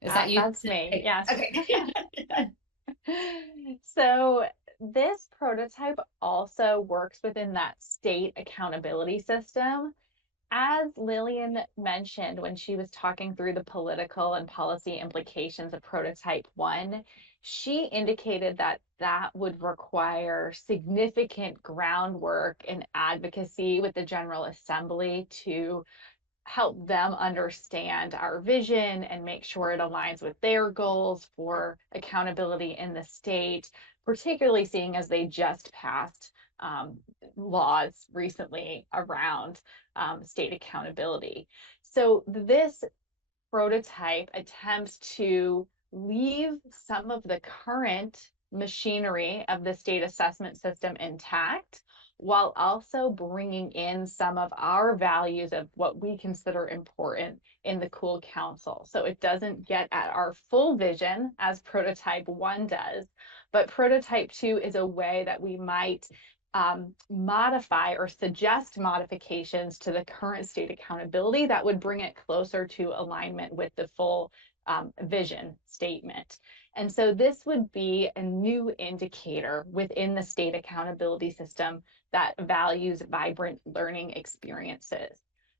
Is that you? That's me. Yes. Okay. So this prototype also works within that state accountability system. As Lillian mentioned when she was talking through the political and policy implications of prototype 1, she indicated that that would require significant groundwork and advocacy with the General Assembly to help them understand our vision and make sure it aligns with their goals for accountability in the state, particularly seeing as they just passed laws recently around state accountability. So this prototype attempts to leave some of the current machinery of the state assessment system intact, while also bringing in some of our values of what we consider important in the Cool Council. So it doesn't get at our full vision as prototype 1 does, but prototype 2 is a way that we might modify or suggest modifications to the current state accountability that would bring it closer to alignment with the full vision statement. And so this would be a new indicator within the state accountability system that values vibrant learning experiences.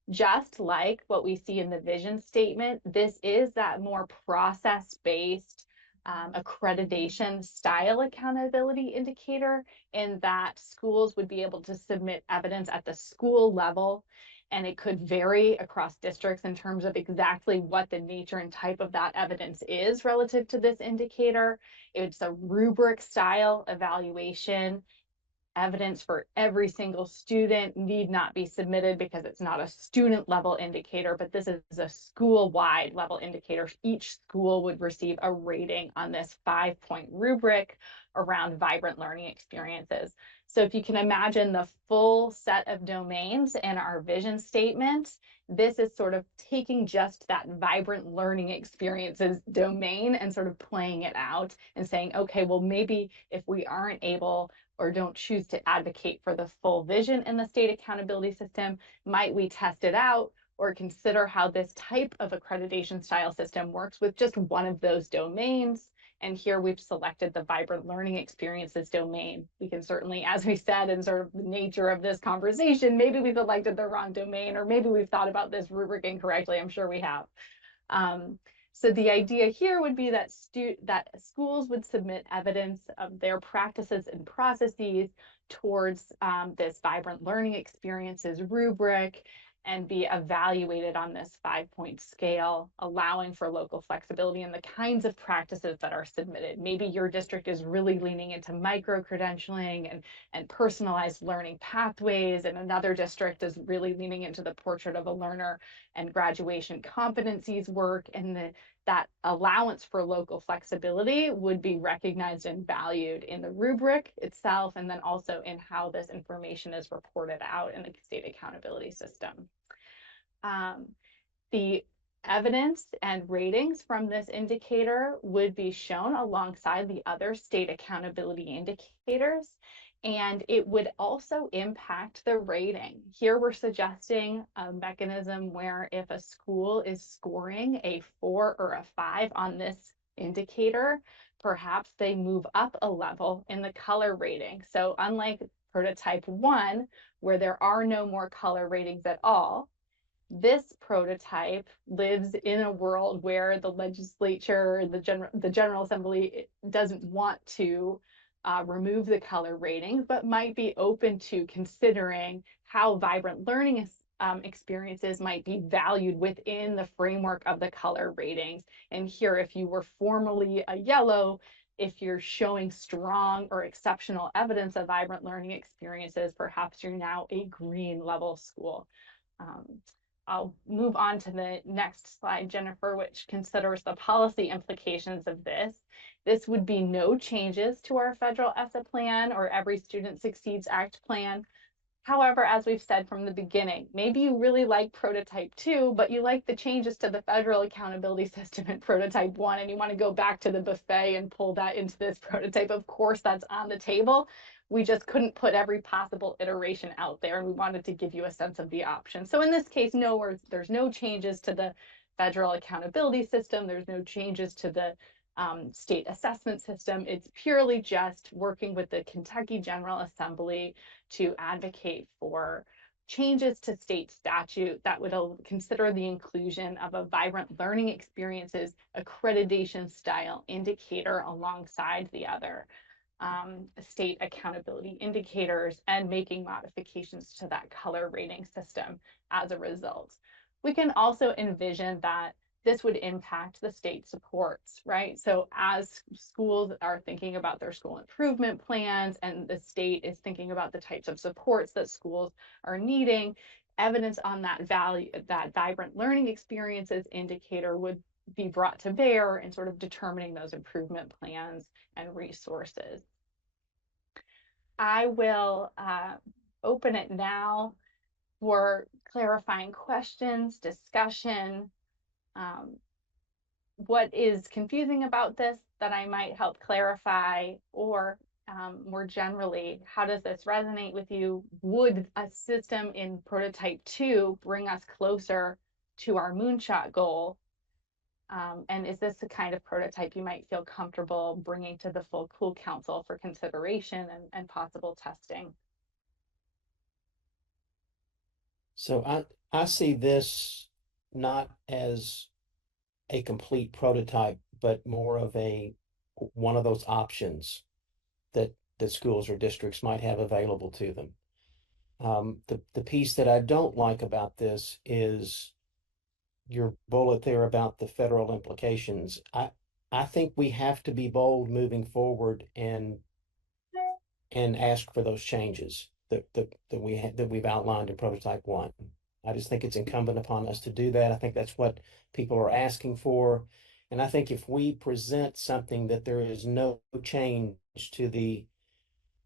Just like what we see in the vision statement, this is that more process-based accreditation style accountability indicator, in that schools would be able to submit evidence at the school level and it could vary across districts in terms of exactly what the nature and type of that evidence is relative to this indicator. It's a rubric style evaluation. Evidence for every single student need not be submitted because it's not a student level indicator, but this is a school-wide level indicator. Each school would receive a rating on this 5-point rubric around vibrant learning experiences. So if you can imagine the full set of domains in our vision statement, this is sort of taking just that vibrant learning experiences domain and sort of playing it out and saying, okay, well, maybe if we aren't able or don't choose to advocate for the full vision in the state accountability system, might we test it out or consider how this type of accreditation style system works with just one of those domains? And here we've selected the vibrant learning experiences domain. We can certainly, as we said, in sort of the nature of this conversation, maybe we've elected the wrong domain, or maybe we've thought about this rubric incorrectly. I'm sure we have. So the idea here would be that schools would submit evidence of their practices and processes towards this vibrant learning experiences rubric and be evaluated on this 5-point scale, allowing for local flexibility in the kinds of practices that are submitted. Maybe your district is really leaning into micro-credentialing and personalized learning pathways, and another district is really leaning into the portrait of a learner and graduation competencies work, and that allowance for local flexibility would be recognized and valued in the rubric itself, and then also in how this information is reported out in the state accountability system. The evidence and ratings from this indicator would be shown alongside the other state accountability indicators, and it would also impact the rating. Here we're suggesting a mechanism where if a school is scoring a 4 or a 5 on this indicator, perhaps they move up a level in the color rating. So unlike prototype 1, where there are no more color ratings at all, this prototype lives in a world where the legislature, the General Assembly doesn't want to remove the color ratings, but might be open to considering how vibrant learning experiences might be valued within the framework of the color ratings. And here, if you were formerly a yellow, if you're showing strong or exceptional evidence of vibrant learning experiences, perhaps you're now a green level school. I'll move on to the next slide, Jennifer, which considers the policy implications of this. This would be no changes to our federal ESSA plan or Every Student Succeeds Act plan. However, as we've said from the beginning, maybe you really like prototype 2, but you like the changes to the federal accountability system in prototype 1, and you want to go back to the buffet and pull that into this prototype. Of course, that's on the table. We just couldn't put every possible iteration out there, and we wanted to give you a sense of the option. So in this case, there's no changes to the federal accountability system. There's no changes to the state assessment system. It's purely just working with the Kentucky General Assembly to advocate for changes to state statute that would consider the inclusion of a vibrant learning experiences accreditation style indicator alongside the other state accountability indicators, and making modifications to that color rating system as a result. We can also envision that this would impact the state supports, right? So as schools are thinking about their school improvement plans and the state is thinking about the types of supports that schools are needing, evidence on that value, that vibrant learning experiences indicator would be brought to bear in sort of determining those improvement plans and resources. I will open it now for clarifying questions, discussion. What is confusing about this that I might help clarify, or more generally, how does this resonate with you? Would a system in prototype 2 bring us closer to our moonshot goal? And is this the kind of prototype you might feel comfortable bringing to the full School Council for consideration and possible testing? So I see this not as a complete prototype, but more of one of those options that schools or districts might have available to them. The piece that I don't like about this is your bullet there about the federal implications. I think we have to be bold moving forward and ask for those changes that we've outlined in prototype one. I just think it's incumbent upon us to do that. I think that's what people are asking for. And I think if we present something that there is no change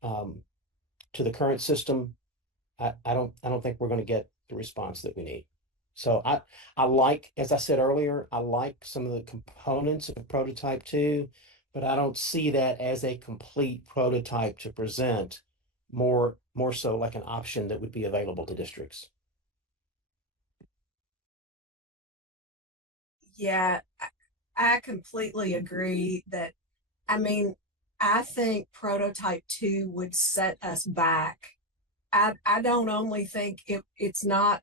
um, to the current system, I don't think we're going to get the response that we need. So I like, as I said earlier, I like some of the components of prototype two, but I don't see that as a complete prototype to present, more so like an option that would be available to districts. Yeah, I completely agree that, I mean, I think prototype two would set us back. I don't only think it's not,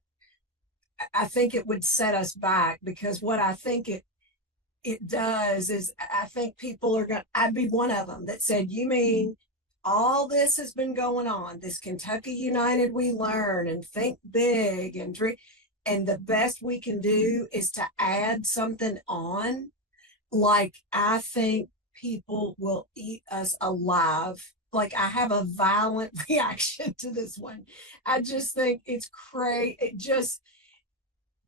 I think it would set us back because what I think it does is I think people are going to, I'd be one of them that said, you mean all this has been going on, this Kentucky United we learn and think big and dream, and the best we can do is to add something on. Like, I think people will eat us alive. Like, I have a violent reaction to this one. I just think it's crazy.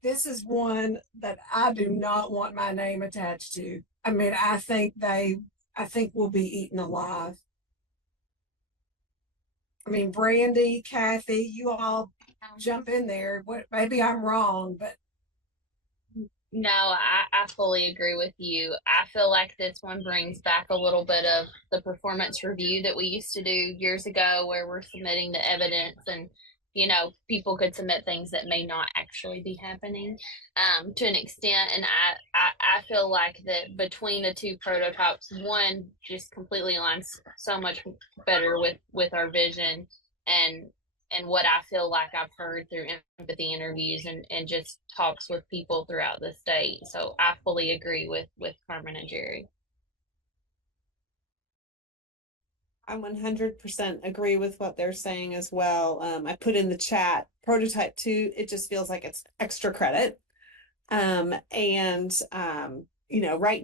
This is one that I do not want my name attached to. I mean, I think we'll be eaten alive. I mean, Brandy, Kathy, you all jump in there. What, maybe I'm wrong, but No, I fully agree with you. I feel like this one brings back a little bit of the performance review that we used to do years ago, where we're submitting the evidence and, people could submit things that may not actually be happening to an extent. And I feel like that between the two prototypes, one just completely aligns so much better with our vision and what I feel like I've heard through empathy interviews and just talks with people throughout the state. So I fully agree with Carmen and Jerry. I 100% agree with what they're saying as well. I put in the chat prototype two, it just feels like it's extra credit. Right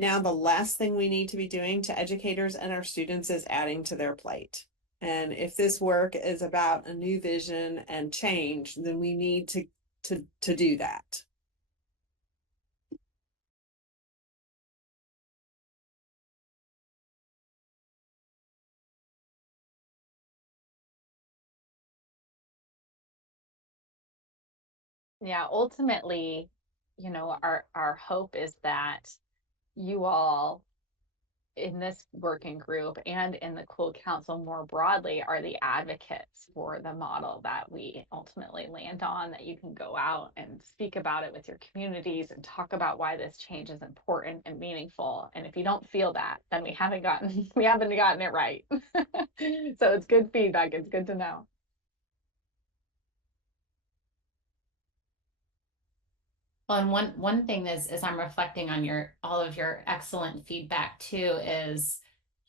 now, the last thing we need to be doing to educators and our students is adding to their plate. And if this work is about a new vision and change, then we need to do that. Yeah, ultimately, our hope is that you all in this working group and in the Cool Council more broadly are the advocates for the model that we ultimately land on, that you can go out and speak about it with your communities and talk about why this change is important and meaningful. And if you don't feel that, then we haven't gotten it right. So it's good feedback. It's good to know. Well, and one thing is, as I'm reflecting on all of your excellent feedback too, is,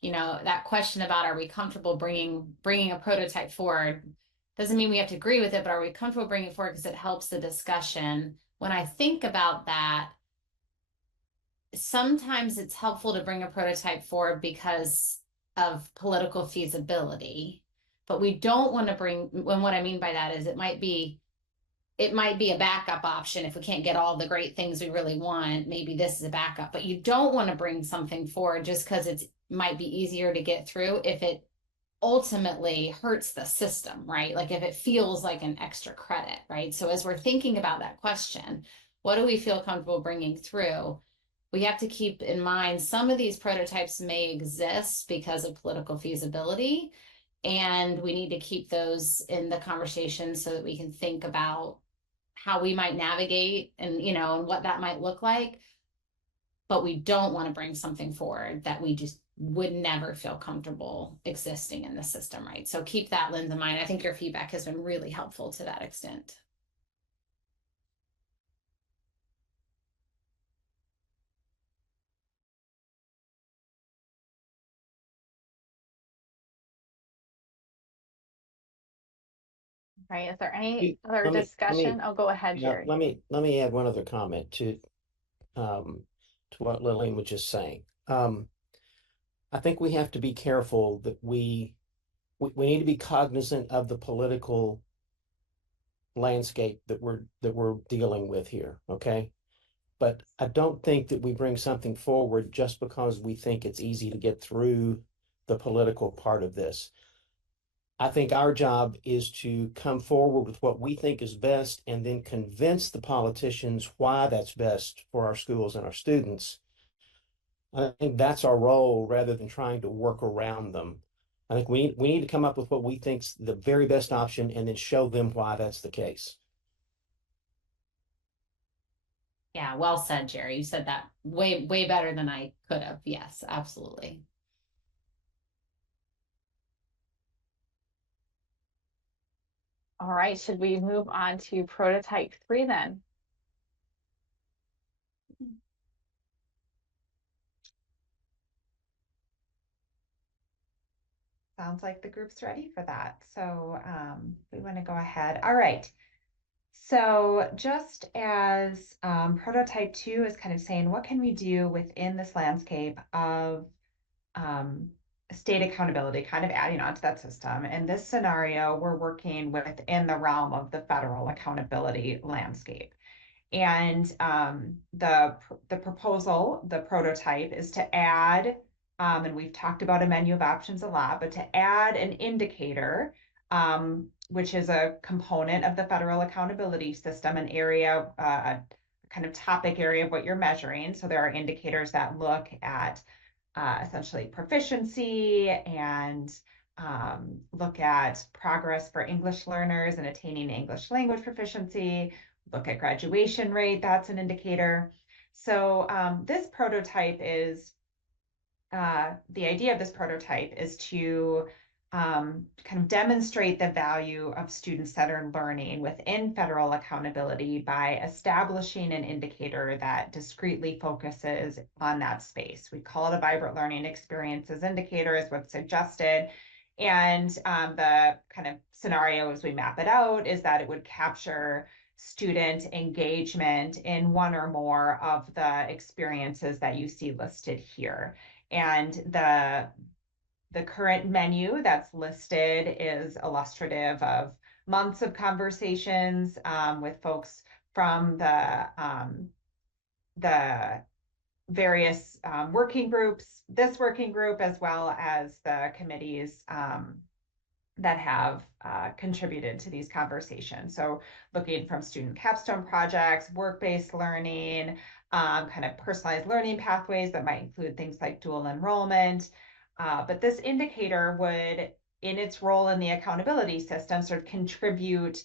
that question about, are we comfortable bringing a prototype forward? Doesn't mean we have to agree with it, but are we comfortable bringing it forward because it helps the discussion? When I think about that, sometimes it's helpful to bring a prototype forward because of political feasibility, but we don't want to when what I mean by that is it might be a backup option if we can't get all the great things we really want. Maybe this is a backup, but you don't want to bring something forward just because it might be easier to get through if it ultimately hurts the system, right? Like if it feels like an extra credit, right? So as we're thinking about that question, what do we feel comfortable bringing through? We have to keep in mind some of these prototypes may exist because of political feasibility, and we need to keep those in the conversation so that we can think about how we might navigate and what that might look like. But we don't want to bring something forward that we just would never feel comfortable existing in the system, right? So keep that lens in mind. I think your feedback has been really helpful to that extent. Right. Is there any other Let me, discussion? Oh, go ahead, yeah, Jerry. let me add one other comment to what Lillian was just saying. I think we have to be careful that we need to be cognizant of the political landscape that we're dealing with here, okay? But I don't think that we bring something forward just because we think it's easy to get through the political part of this. I think our job is to come forward with what we think is best and then convince the politicians why that's best for our schools and our students. I think that's our role rather than trying to work around them. I think we need to come up with what we think's the very best option and then show them why that's the case. Yeah, well said, Jerry. You said that way better than I could have. Yes, absolutely. All right, should we move on to prototype 3 then? Sounds like the group's ready for that. So we want to go ahead. All right. So just as prototype 2 is kind of saying, what can we do within this landscape of state accountability, kind of adding on to that system. In this scenario, we're working within the realm of the federal accountability landscape. And the proposal, the prototype, is to add, and we've talked about a menu of options a lot, but to add an indicator, which is a component of the federal accountability system, an area, kind of topic area of what you're measuring. So there are indicators that look at essentially proficiency and look at progress for English learners and attaining English language proficiency, look at graduation rate, that's an indicator. So this prototype is, the idea of this prototype is to kind of demonstrate the value of student-centered learning within federal accountability by establishing an indicator that discretely focuses on that space. We call it a vibrant learning experiences indicator is what's suggested. And the kind of scenario as we map it out is that it would capture student engagement in one or more of the experiences that you see listed here. And the current menu that's listed is illustrative of months of conversations with folks from the various working groups, this working group, as well as the committees that have contributed to these conversations. So looking from student capstone projects, work-based learning, kind of personalized learning pathways that might include things like dual enrollment. But this indicator would, in its role in the accountability system, sort of contribute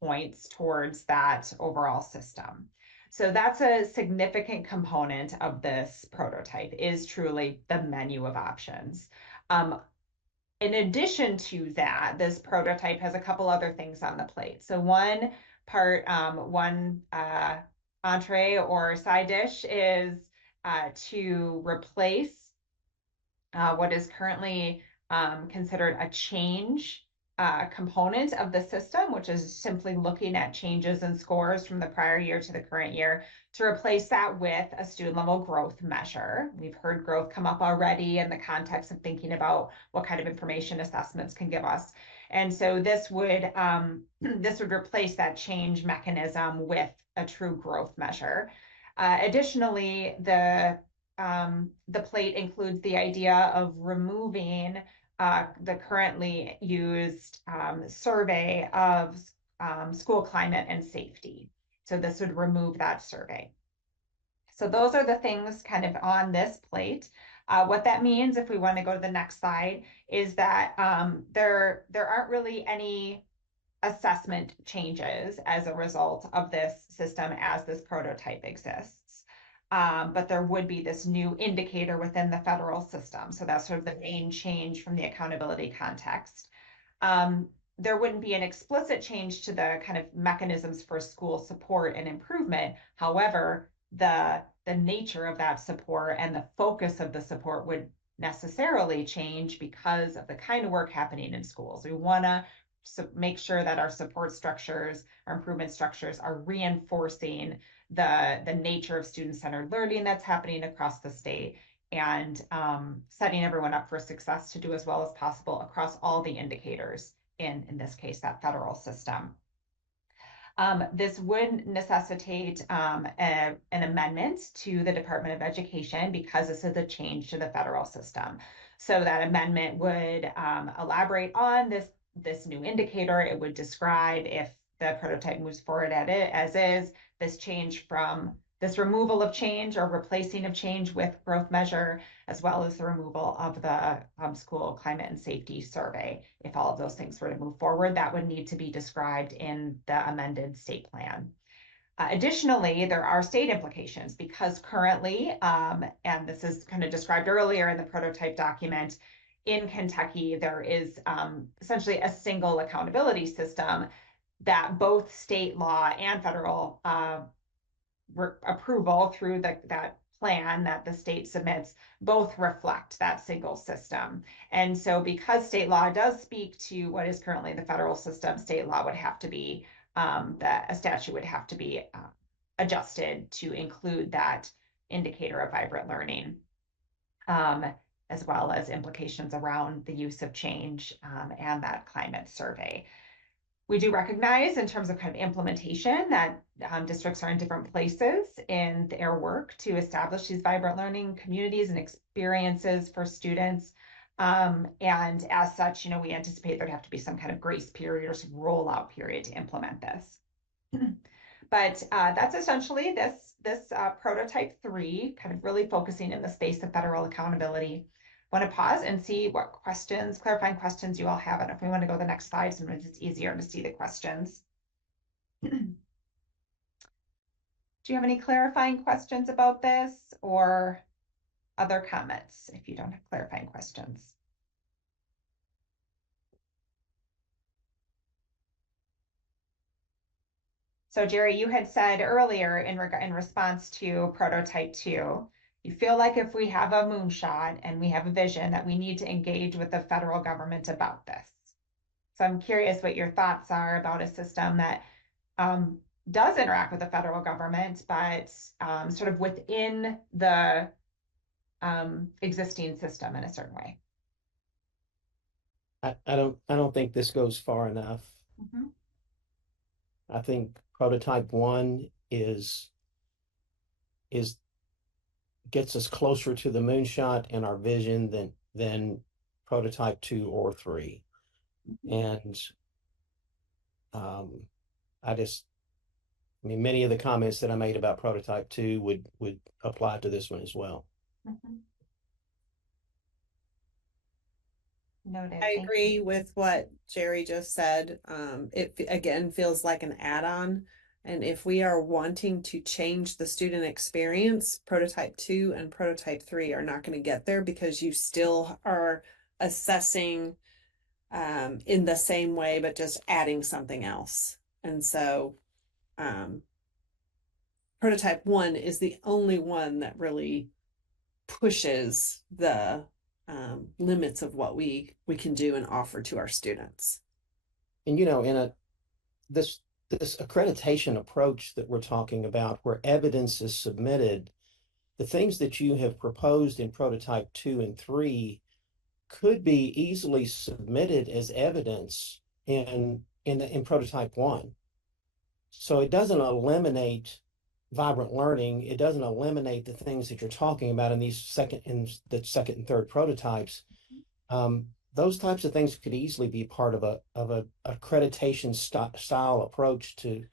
points towards that overall system. So that's a significant component of this prototype, is truly the menu of options. In addition to that, this prototype has a couple other things on the plate. So one part, one entree or side dish is to replace what is currently considered a change component of the system, which is simply looking at changes in scores from the prior year to the current year, to replace that with a student level growth measure. We've heard growth come up already in the context of thinking about what kind of information assessments can give us. And so this would replace that change mechanism with a true growth measure. Additionally, the plate includes the idea of removing the currently used survey of school climate and safety. So this would remove that survey. So those are the things kind of on this plate. What that means, if we want to go to the next slide, is that there aren't really any assessment changes as a result of this system as this prototype exists. But there would be this new indicator within the federal system. So that's sort of the main change from the accountability context. There wouldn't be an explicit change to the kind of mechanisms for school support and improvement. However, the nature of that support and the focus of the support would necessarily change because of the kind of work happening in schools. We want to make sure that our support structures, our improvement structures are reinforcing the nature of student-centered learning that's happening across the state, and setting everyone up for success to do as well as possible across all the indicators in this case, that federal system. This would necessitate an amendment to the Department of Education because this is a change to the federal system. So that amendment would elaborate on this new indicator. It would describe, if the prototype moves forward as is, this removal of change or replacing of change with growth measure, as well as the removal of the school climate and safety survey. If all of those things were to move forward, that would need to be described in the amended state plan. Additionally, there are state implications because currently, and this is kind of described earlier in the prototype document, in Kentucky, there is essentially a single accountability system that both state law and federal approval through that plan that the state submits both reflect that single system. And so because state law does speak to what is currently the federal system, state law would have to be, a statute would have to be adjusted to include that indicator of vibrant learning, as well as implications around the use of change and that climate survey. We do recognize, in terms of kind of implementation, that districts are in different places in their work to establish these vibrant learning communities and experiences for students. And as such, we anticipate there'd have to be some kind of grace period or some rollout period to implement this. But that's essentially this prototype 3, kind of really focusing in the space of federal accountability. Want to pause and see what clarifying questions you all have. And if we want to go to the next slide, sometimes it's easier to see the questions. Do you have any clarifying questions about this or other comments if you don't have clarifying questions? So Jerry, you had said earlier in response to prototype 2, you feel like if we have a moonshot and we have a vision that we need to engage with the federal government about this. So I'm curious what your thoughts are about a system that does interact with the federal government, but sort of within the existing system in a certain way. I don't think this goes far enough. Mm-hmm. I think prototype 1 gets us closer to the moonshot and our vision than prototype 2 or 3. And many of the comments that I made about prototype 2 would apply to this one as well. Noted. I agree with what Jerry just said. It again feels like an add-on. And if we are wanting to change the student experience, prototype 2 and prototype 3 are not going to get there because you still are assessing in the same way, but just adding something else. And so prototype 1 is the only one that really pushes the limits of what we can do and offer to our students. And in this accreditation approach that we're talking about, where evidence is submitted, the things that you have proposed in prototype 2 and 3 could be easily submitted as evidence in prototype 1. So it doesn't eliminate vibrant learning. It doesn't eliminate the things that you're talking about in the second and third prototypes. Those types of things could easily be part of a accreditation style approach to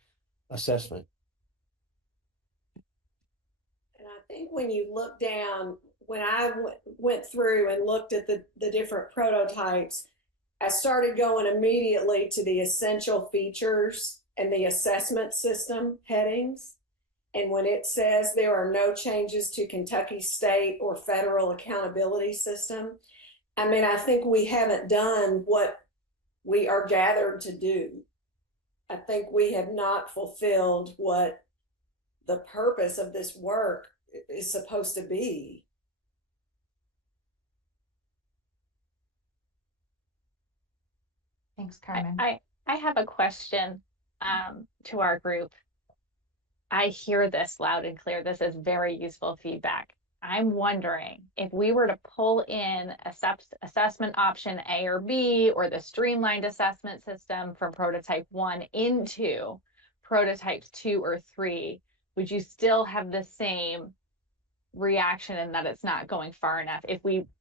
assessment. And I think when you look down, when I went through and looked at the different prototypes, I started going immediately to the essential features and the assessment system headings. And when it says there are no changes to Kentucky state or federal accountability system, I think we haven't done what we are gathered to do. I think we have not fulfilled what the purpose of this work is supposed to be. Thanks, Carmen. I have a question to our group. I hear this loud and clear. This is very useful feedback. I'm wondering if we were to pull in assessment option A or B or the streamlined assessment system from prototype 1 into prototypes 2 or 3, would you still have the same reaction in that it's not going far enough?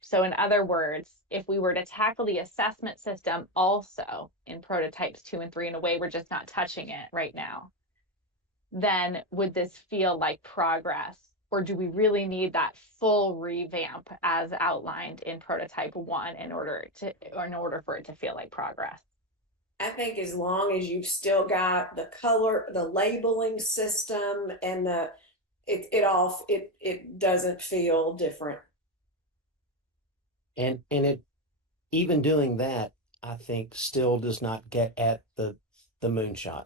So in other words, if we were to tackle the assessment system also in prototypes 2 and 3 in a way we're just not touching it right now, then would this feel like progress? Or do we really need that full revamp as outlined in prototype 1 in order for it to feel like progress? I think as long as you've still got the color, the labeling system, and it doesn't feel different. And it, even doing that, I think still does not get at the moonshot.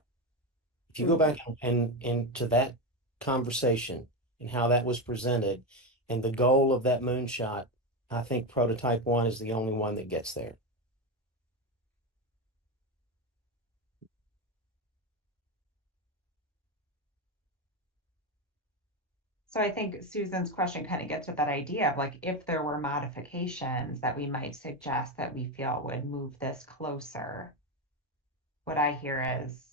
If you go back and into that conversation and how that was presented and the goal of that moonshot, I think prototype 1 is the only one that gets there. So I think Susan's question kind of gets at that idea of like, if there were modifications that we might suggest that we feel would move this closer, what I hear is,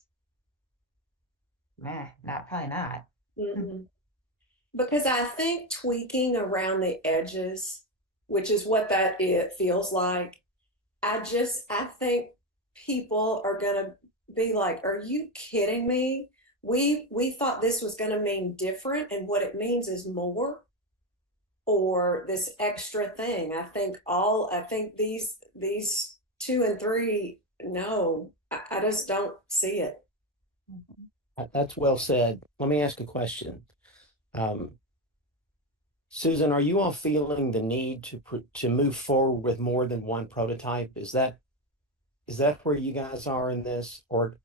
probably not. Because I think tweaking around the edges, which is what it feels like, I think people are gonna be like, "Are you kidding me? We thought this was gonna mean different, and what it means is more, or this extra thing." I think these 2 and 3, no, I just don't see it. That's well said. Let me ask a question. Susan, are you all feeling the need to move forward with more than one prototype? Is that where you guys are in this, or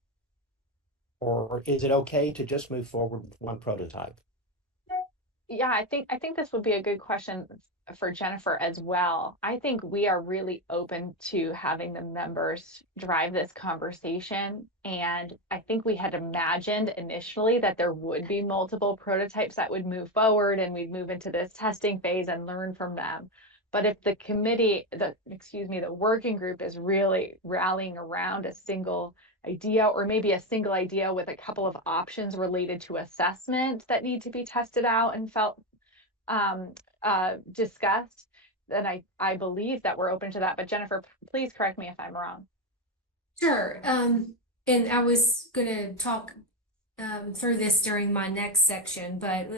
is it okay to just move forward with one prototype? Yeah, I think this would be a good question for Jennifer as well. I think we are really open to having the members drive this conversation. And I think we had imagined initially that there would be multiple prototypes that would move forward and we'd move into this testing phase and learn from them. But if the the working group is really rallying around a single idea, or maybe a single idea with a couple of options related to assessment that need to be tested out and discussed, then I believe that we're open to that. But Jennifer, please correct me if I'm wrong. Sure. And I was going to talk through this during my next section, but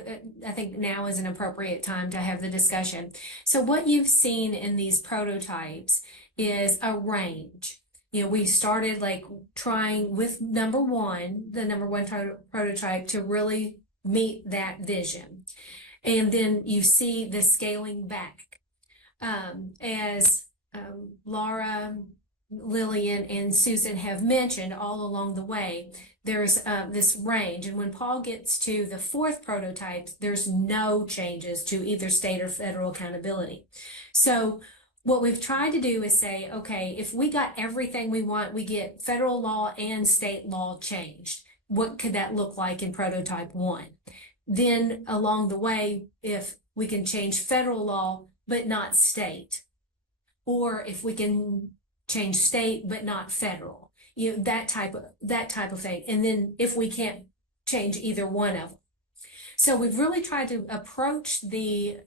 I think now is an appropriate time to have the discussion. So what you've seen in these prototypes is a range. We started like trying with the number one prototype to really meet that vision. And then you see the scaling back. As Laura, Lillian, and Susan have mentioned all along the way, there's this range. And when Paul gets to the 4th prototype, there's no changes to either state or federal accountability. So what we've tried to do is say, okay, if we got everything we want, we get federal law and state law changed. What could that look like in prototype 1? Then along the way, if we can change federal law, but not state, or if we can change state, but not federal, that type of thing. And then if we can't change either one of them. So we've really tried to approach the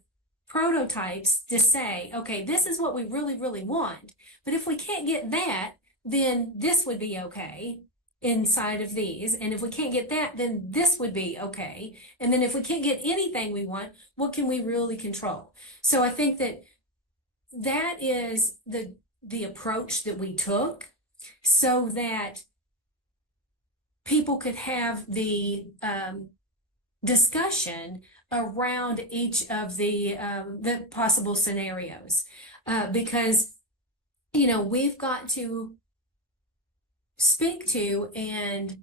prototypes to say, okay, this is what we really, really want. But if we can't get that, then this would be okay inside of these. And if we can't get that, then this would be okay. And then if we can't get anything we want, what can we really control? So I think that is the approach that we took, so that people could have the discussion around each of the possible scenarios, because we've got to speak to and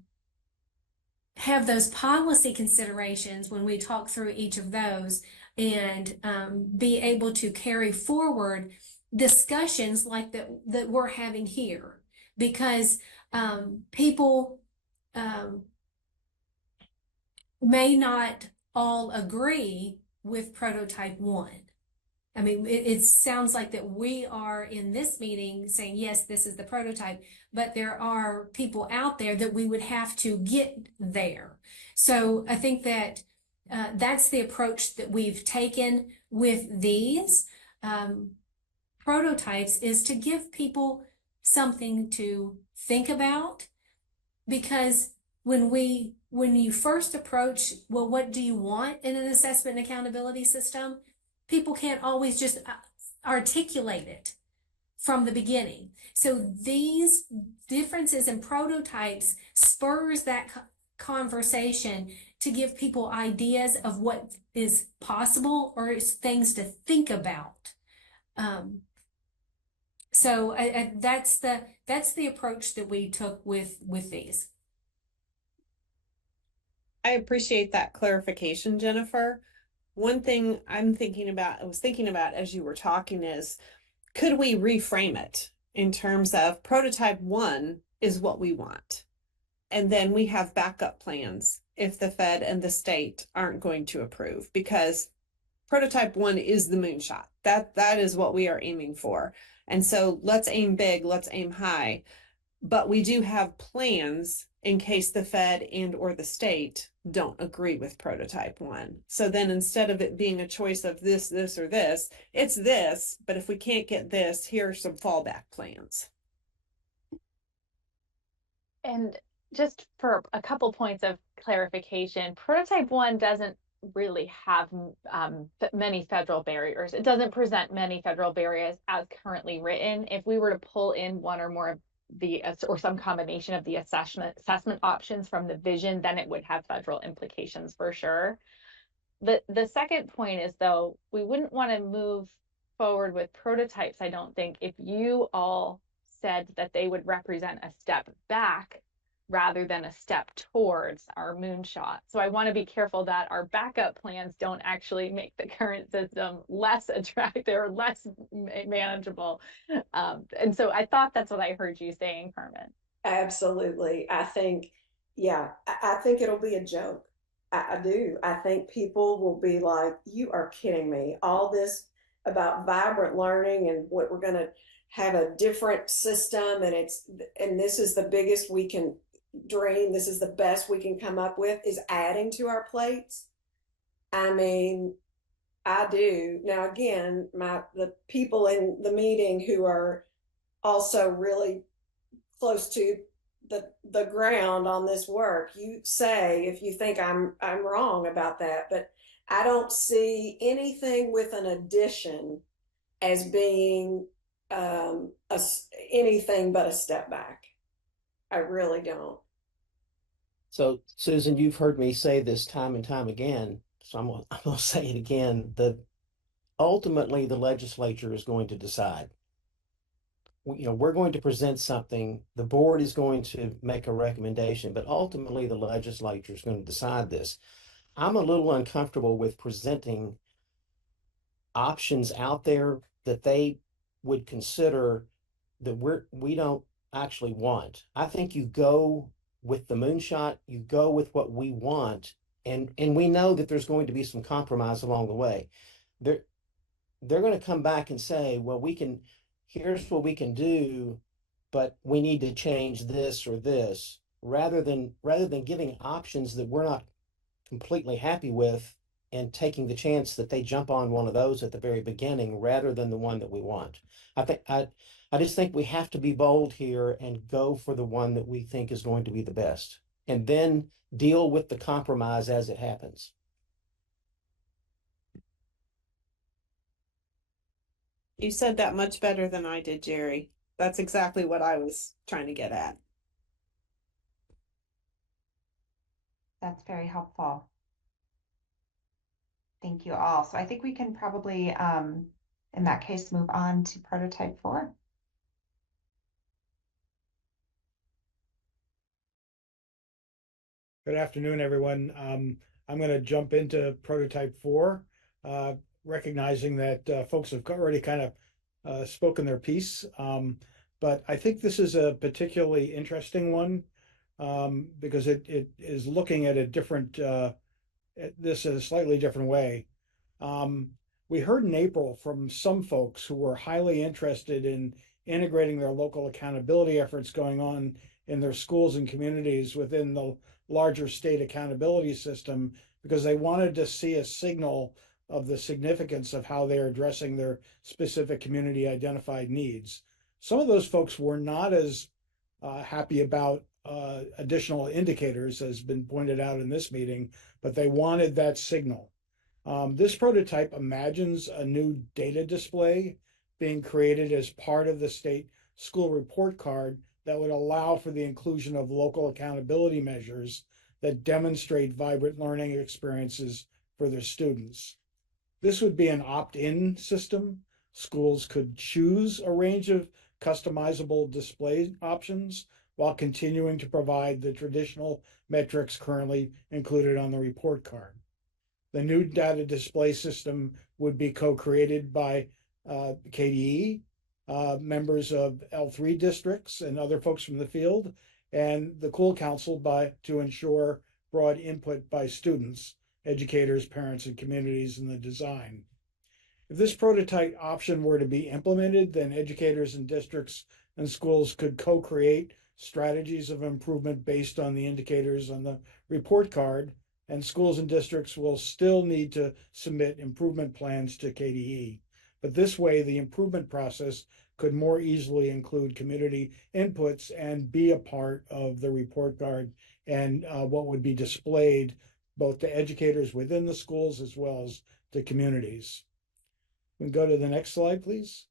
have those policy considerations when we talk through each of those, and be able to carry forward discussions like that we're having here. Because people um, may not all agree with prototype 1. I mean, it sounds like that we are in this meeting saying, yes, this is the prototype, but there are people out there that we would have to get there. So I think that that's the approach that we've taken with these prototypes, is to give people something to think about. Because when you first approach, well, what do you want in an assessment and accountability system? People can't always just articulate it from the beginning. So these differences in prototypes spurs that conversation to give people ideas of what is possible or things to think about. So that's the approach that we took with these. I appreciate that clarification, Jennifer. One thing I was thinking about as you were talking is, could we reframe it in terms of prototype 1 is what we want, and then we have backup plans if the Fed and the state aren't going to approve, because prototype 1 is the moonshot. That is what we are aiming for. And so let's aim big, let's aim high. But we do have plans in case the Fed and or the state don't agree with prototype 1. So then instead of it being a choice of this, or this, it's this, but if we can't get this, here are some fallback plans. And just for a couple points of clarification, prototype 1 doesn't really have many federal barriers. It doesn't present many federal barriers as currently written. If we were to pull in one or more of the or some combination of the assessment options from the vision, then it would have federal implications for sure. The second point is, though, we wouldn't want to move forward with prototypes, I don't think, if you all said that they would represent a step back rather than a step towards our moonshot. So I want to be careful that our backup plans don't actually make the current system less attractive or less manageable. And so I thought that's what I heard you saying, Carmen. Absolutely. I think, yeah, I think it'll be a joke. I do. I think people will be like, you are kidding me. All this about vibrant learning and what we're going to have a different system, and this is the biggest we can dream. This is the best we can come up with, is adding to our plates. I mean, I do. Now, again, the people in the meeting who are also really close to the ground on this work, you say if you think I'm wrong about that, but I don't see anything with an addition as being anything but a step back. I really don't. So, Susan, you've heard me say this time and time again, so I'm gonna say it again, that ultimately the legislature is going to decide. We're going to present something, the board is going to make a recommendation, but ultimately the legislature is going to decide this. I'm a little uncomfortable with presenting options out there that they would consider that we don't actually want. I think you go with the moonshot, you go with what we want, and we know that there's going to be some compromise along the way. They're going to come back and say, well, here's what we can do, but we need to change this or this, rather than giving options that we're not completely happy with and taking the chance that they jump on one of those at the very beginning rather than the one that we want. I just think we have to be bold here and go for the one that we think is going to be the best, and then deal with the compromise as it happens. You said that much better than I did, Jerry. That's exactly what I was trying to get at. That's very helpful. Thank you all. So I think we can probably, in that case, move on to prototype 4. Good afternoon, everyone. I'm going to jump into prototype 4, recognizing that folks have already kind of spoken their piece. But I think this is a particularly interesting one because it is looking at a different at this in a slightly different way. Um, we heard in April from some folks who were highly interested in integrating their local accountability efforts going on in their schools and communities within the larger state accountability system because they wanted to see a signal of the significance of how they're addressing their specific community identified needs. Some of those folks were not as happy about additional indicators, as been pointed out in this meeting, but they wanted that signal. This prototype imagines a new data display being created as part of the state school report card that would allow for the inclusion of local accountability measures that demonstrate vibrant learning experiences for their students. This would be an opt-in system. Schools could choose a range of customizable display options while continuing to provide the traditional metrics currently included on the report card. The new data display system would be co-created by KDE, members of L3 districts and other folks from the field, and the Cool Council to ensure broad input by students, educators, parents, and communities in the design. If this prototype option were to be implemented, then educators and districts and schools could co-create strategies of improvement based on the indicators on the report card, and schools and districts will still need to submit improvement plans to KDE. But this way, the improvement process could more easily include community inputs and be a part of the report card and what would be displayed both to educators within the schools as well as to communities. We can go to the next slide, please.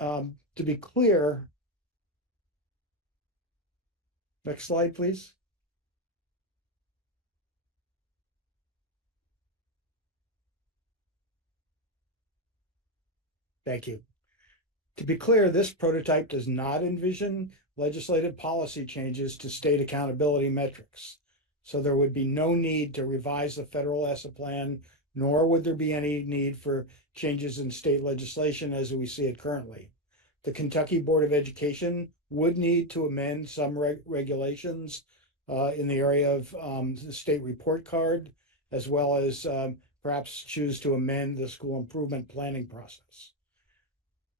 To be clear, next slide, please. Thank you. To be clear, this prototype does not envision legislative policy changes to state accountability metrics. So there would be no need to revise the federal ESSA plan, nor would there be any need for changes in state legislation as we see it currently. The Kentucky Board of Education would need to amend some regulations in the area of the state report card, as well as perhaps choose to amend the school improvement planning process.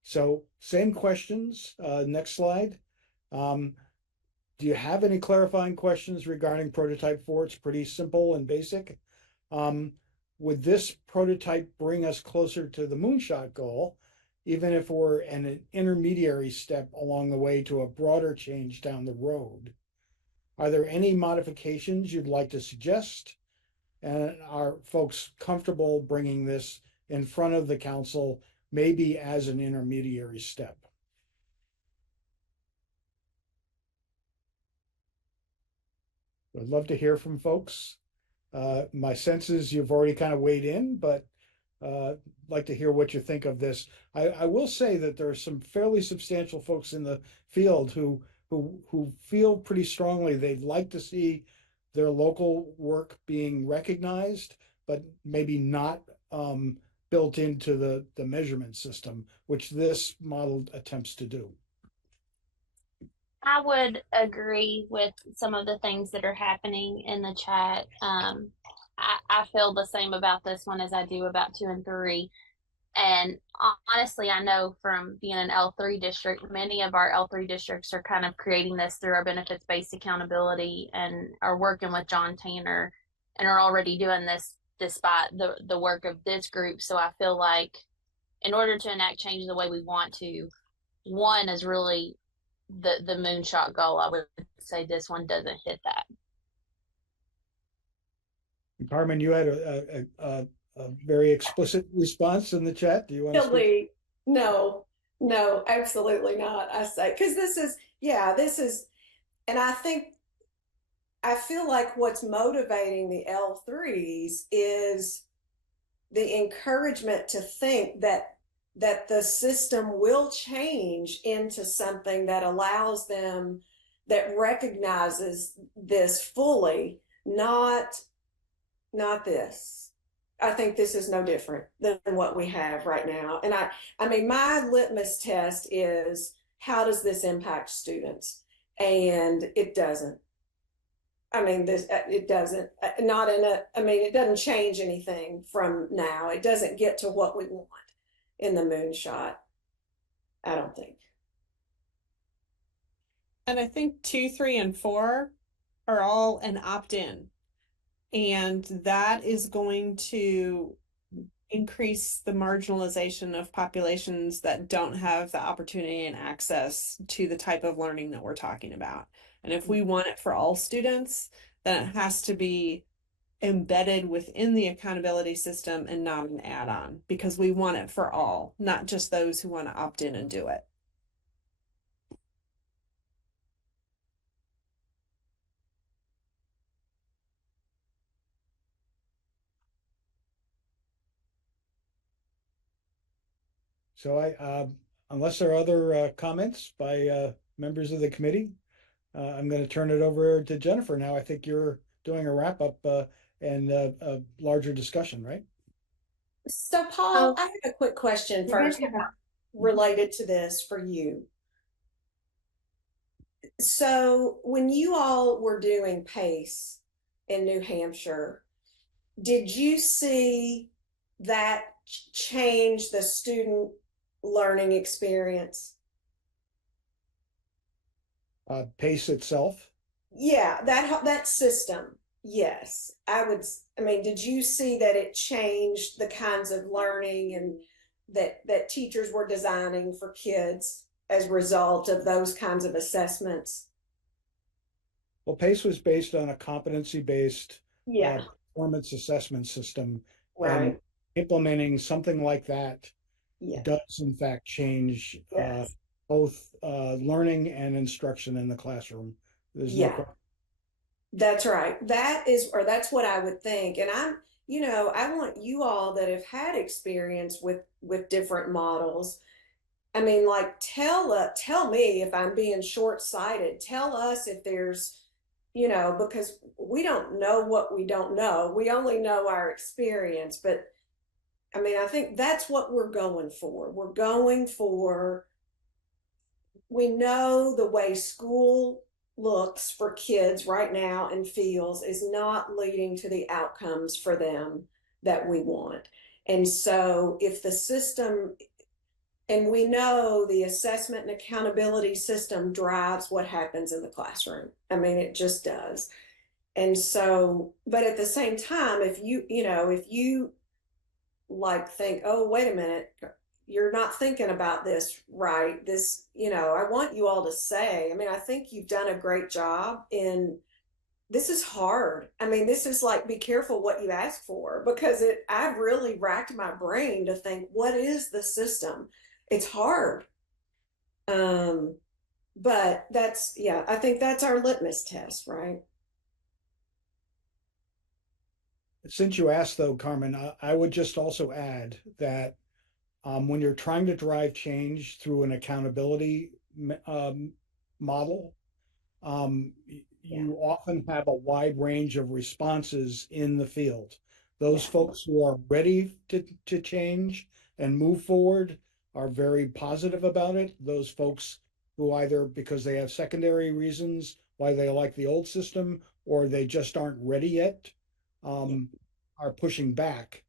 So same questions, next slide. Do you have any clarifying questions regarding prototype 4? It's pretty simple and basic. Would this prototype bring us closer to the moonshot goal, even if we're an intermediary step along the way to a broader change down the road? Are there any modifications you'd like to suggest? And are folks comfortable bringing this in front of the council, maybe as an intermediary step? I'd love to hear from folks. My sense is you've already kind of weighed in, but I'd like to hear what you think of this. I will say that there are some fairly substantial folks in the field who feel pretty strongly they'd like to see their local work being recognized, but maybe not built into the measurement system, which this model attempts to do. I would agree with some of the things that are happening in the chat. I feel the same about this one as I do about 2 and 3. And honestly, I know from being an L3 district, many of our L3 districts are kind of creating this through our benefits-based accountability and are working with John Tanner and are already doing this despite the work of this group. So I feel like in order to enact change the way we want to, one is really the moonshot goal. I would say this one doesn't hit that. Carmen, you had a very explicit response in the chat. Do you want to speak? No, absolutely not. I say, because this is, and I feel like what's motivating the L3s is the encouragement to think that the system will change into something that allows them, that recognizes this fully, not this. I think this is no different than what we have right now. And I mean, my litmus test is, how does this impact students? And it doesn't. I mean, it doesn't, not in a, I mean, it doesn't change anything from now. It doesn't get to what we want in the moonshot. I don't think. And I think 2, 3, and 4 are all an opt-in. And that is going to increase the marginalization of populations that don't have the opportunity and access to the type of learning that we're talking about. And if we want it for all students, then it has to be embedded within the accountability system and not an add-on, because we want it for all, not just those who want to opt in and do it. So unless there are other comments by members of the committee, I'm going to turn it over to Jennifer now. I think you're doing a wrap up and a larger discussion, right? So Paul, I have a quick question first related to this for you. So when you all were doing PACE in New Hampshire, did you see that change the student learning experience? PACE itself? Yeah, that system. Yes, I would. I mean, did you see that it changed the kinds of learning and that teachers were designing for kids as a result of those kinds of assessments? Well, PACE was based on a competency-based Yeah, performance assessment system, right. and implementing something like that Yeah. does in fact change Yes. both learning and instruction in the classroom. There's no Yeah. question. That's right. That's what I would think. And I want you all that have had experience with different models. I mean, like, tell me if I'm being short-sighted. Tell us if there's, because we don't know what we don't know. We only know our experience. But I mean, I think that's what we're going for. We know the way school looks for kids right now and feels is not leading to the outcomes for them that we want. And so if the system, and we know the assessment and accountability system drives what happens in the classroom. I mean, it just does. And so, but at the same time, if you like think, oh, wait a minute, you're not thinking about this right. This, I want you all to say, I mean, I think you've done a great job in, this is hard. I mean, this is like, be careful what you ask for, because I've really racked my brain to think, what is the system? It's hard. But I think that's our litmus test, right? Since you asked though, Carmen, I would just also add that when you're trying to drive change through an accountability model, you often have a wide range of responses in the field. Those folks who are ready to change and move forward are very positive about it. Those folks who, either because they have secondary reasons why they like the old system or they just aren't ready yet, are pushing back.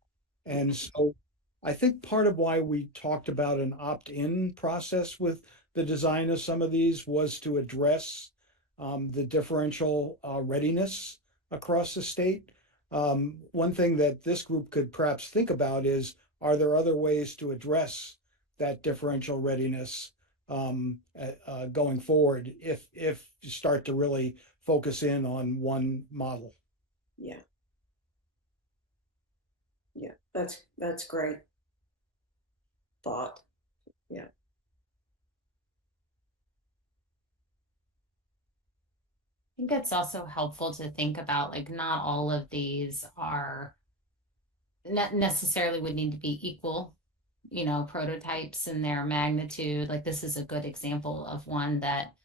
And so I think part of why we talked about an opt-in process with the design of some of these was to address the differential readiness across the state. One thing that this group could perhaps think about is, are there other ways to address that differential readiness going forward if you start to really focus in on one model? Yeah. Yeah, that's great thought. Yeah. I think it's also helpful to think about, like, not all of these are not necessarily would need to be equal, prototypes in their magnitude. Like, this is a good example of one that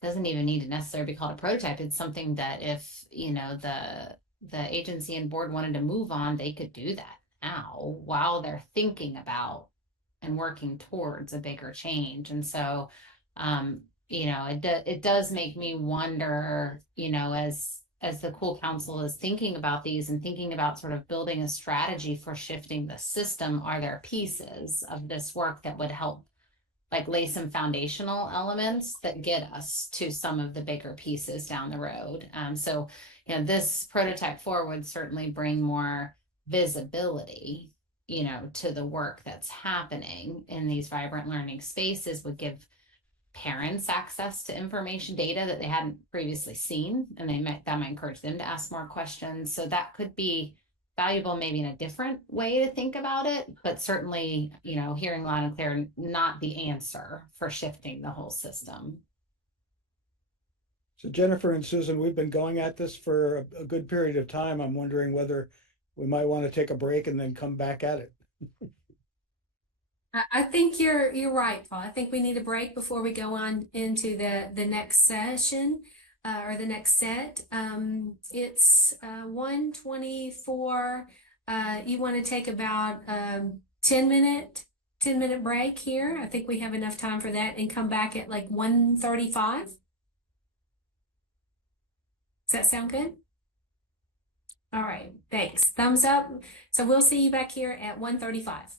doesn't even need to necessarily be called a prototype. It's something that if, the the agency and board wanted to move on, they could do that now while they're thinking about and working towards a bigger change. And so, it does make me wonder, as the Cool Council is thinking about these and thinking about sort of building a strategy for shifting the system, are there pieces of this work that would help like lay some foundational elements that get us to some of the bigger pieces down the road? So, this prototype 4 would certainly bring more visibility, to the work that's happening in these vibrant learning spaces, would give parents access to information data that they hadn't previously seen, and that might encourage them to ask more questions. So that could be valuable, maybe in a different way to think about it, but certainly, hearing loud and clear, not the answer for shifting the whole system. So Jennifer and Susan, we've been going at this for a good period of time. I'm wondering whether we might want to take a break and then come back at it. I think you're right, Paul. I think we need a break before we go on into the next session or the next set. It's 1:24. You want to take about 10-minute break here. I think we have enough time for that, and come back at like 1:35. Does that sound good? All right, thanks. Thumbs up. So we'll see you back here at 1:35.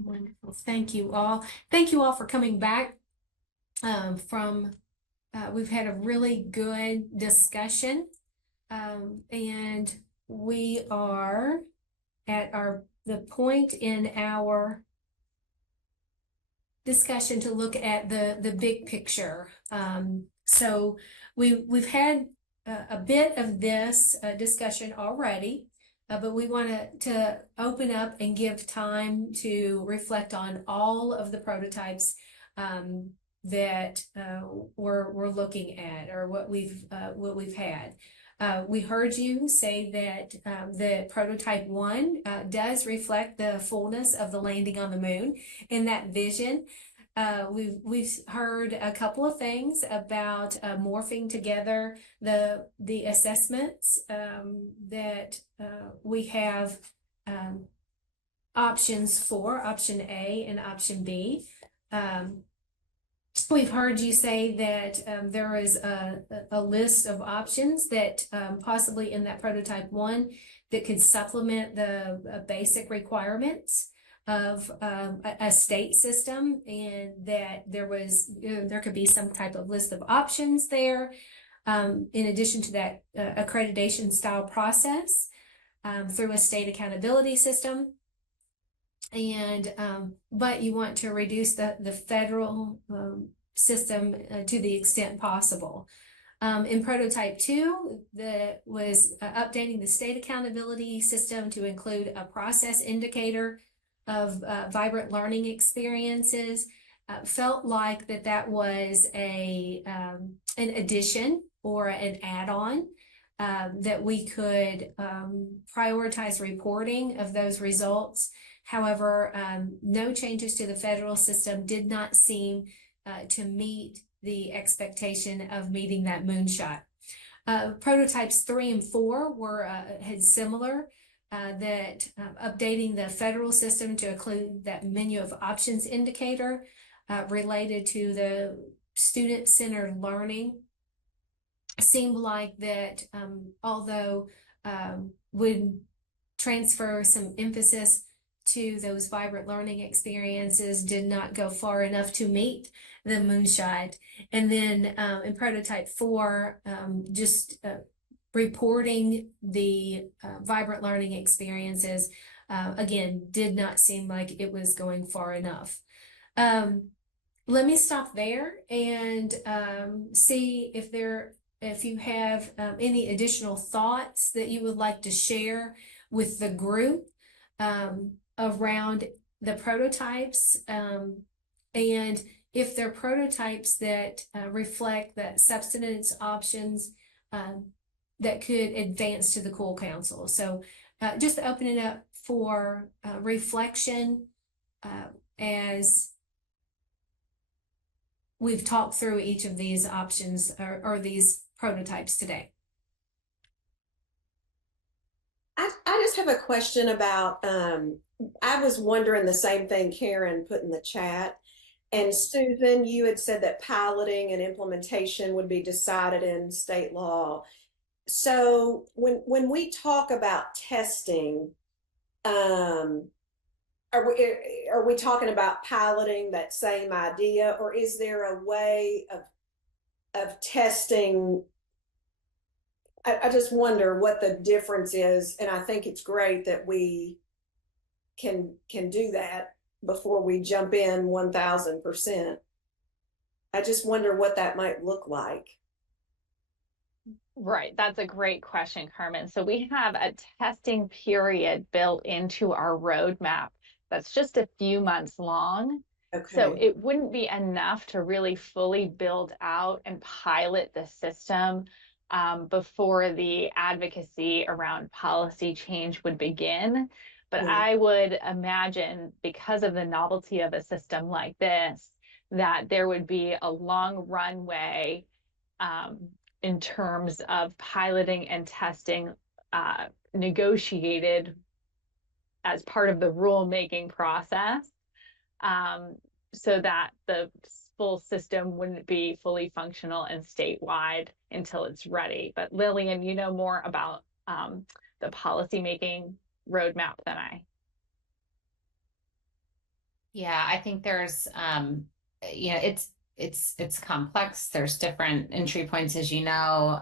Wonderful. Thank you all. Thank you all for coming back we've had a really good discussion, and we are at the point in our discussion to look at the big picture. So we've had a bit of this discussion already. But we want to open up and give time to reflect on all of the prototypes that we're looking at, or what we've had. We heard you say that the prototype 1 does reflect the fullness of the landing on the moon in that vision. We've heard a couple of things about morphing together the assessments that we have options for, option A and option B. We've heard you say that there is a list of options that possibly in that prototype 1 that could supplement the basic requirements of a state system, and that there could be some type of list of options there, in addition to that accreditation style process through a state accountability system. And but you want to reduce the federal system to the extent possible. In prototype 2, that was updating the state accountability system to include a process indicator of vibrant learning experiences. Felt like that was an addition or an add-on, that we could prioritize reporting of those results. However, no changes to the federal system did not seem to meet the expectation of meeting that moonshot. Prototypes 3 and 4 had similar, that updating the federal system to include that menu of options indicator related to the student-centered learning seemed like that, although would transfer some emphasis to those vibrant learning experiences, did not go far enough to meet the moonshot. And then in prototype 4, just reporting the vibrant learning experiences, again, did not seem like it was going far enough. Let me stop there and see if you have any additional thoughts that you would like to share with the group around the prototypes, and if they're prototypes that reflect that substance options that could advance to the Cool Council. So just open it up for reflection as we've talked through each of these options or these prototypes today. I just have a question about, I was wondering the same thing Karen put in the chat. And Susan, you had said that piloting and implementation would be decided in state law. So when we talk about testing, are we talking about piloting that same idea, or is there a way of testing? I just wonder what the difference is, and I think it's great that we can do that before we jump in 1000%. I just wonder what that might look like. Right, that's a great question, Carmen. So we have a testing period built into our roadmap that's just a few months long. So Okay. it wouldn't be enough to really fully build out and pilot the system before the advocacy around policy change would begin. But Yeah. I would imagine, because of the novelty of a system like this, that there would be a long runway in terms of piloting and testing negotiated as part of the rulemaking process, so that the full system wouldn't be fully functional and statewide until it's ready. But Lillian, you know more about the policymaking roadmap than I. Yeah, I think there's, it's complex. There's different entry points, as you know,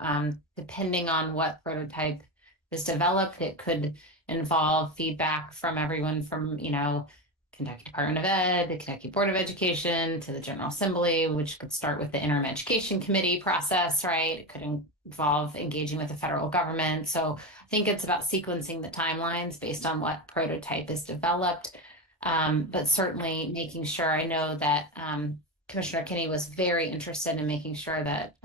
depending on what prototype is developed. It could involve feedback from everyone from, Kentucky Department of Ed, the Kentucky Board of Education, to the General Assembly, which could start with the Interim Education Committee process, right? It could involve engaging with the federal government. So I think it's about sequencing the timelines based on what prototype is developed. But certainly making sure, I know that Commissioner Kinney was very interested in making sure that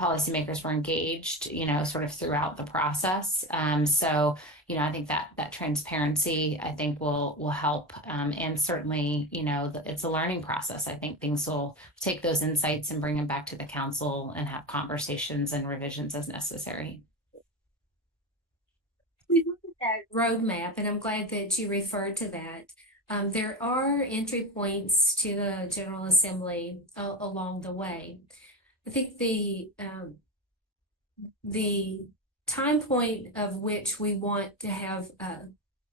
policymakers were engaged, sort of throughout the process. So, I think that transparency, I think will help. And certainly, it's a learning process. I think things will take those insights and bring them back to the council and have conversations and revisions as necessary. We look at that roadmap, and I'm glad that you referred to that. There are entry points to the General Assembly along the way. I think the time point of which we want to have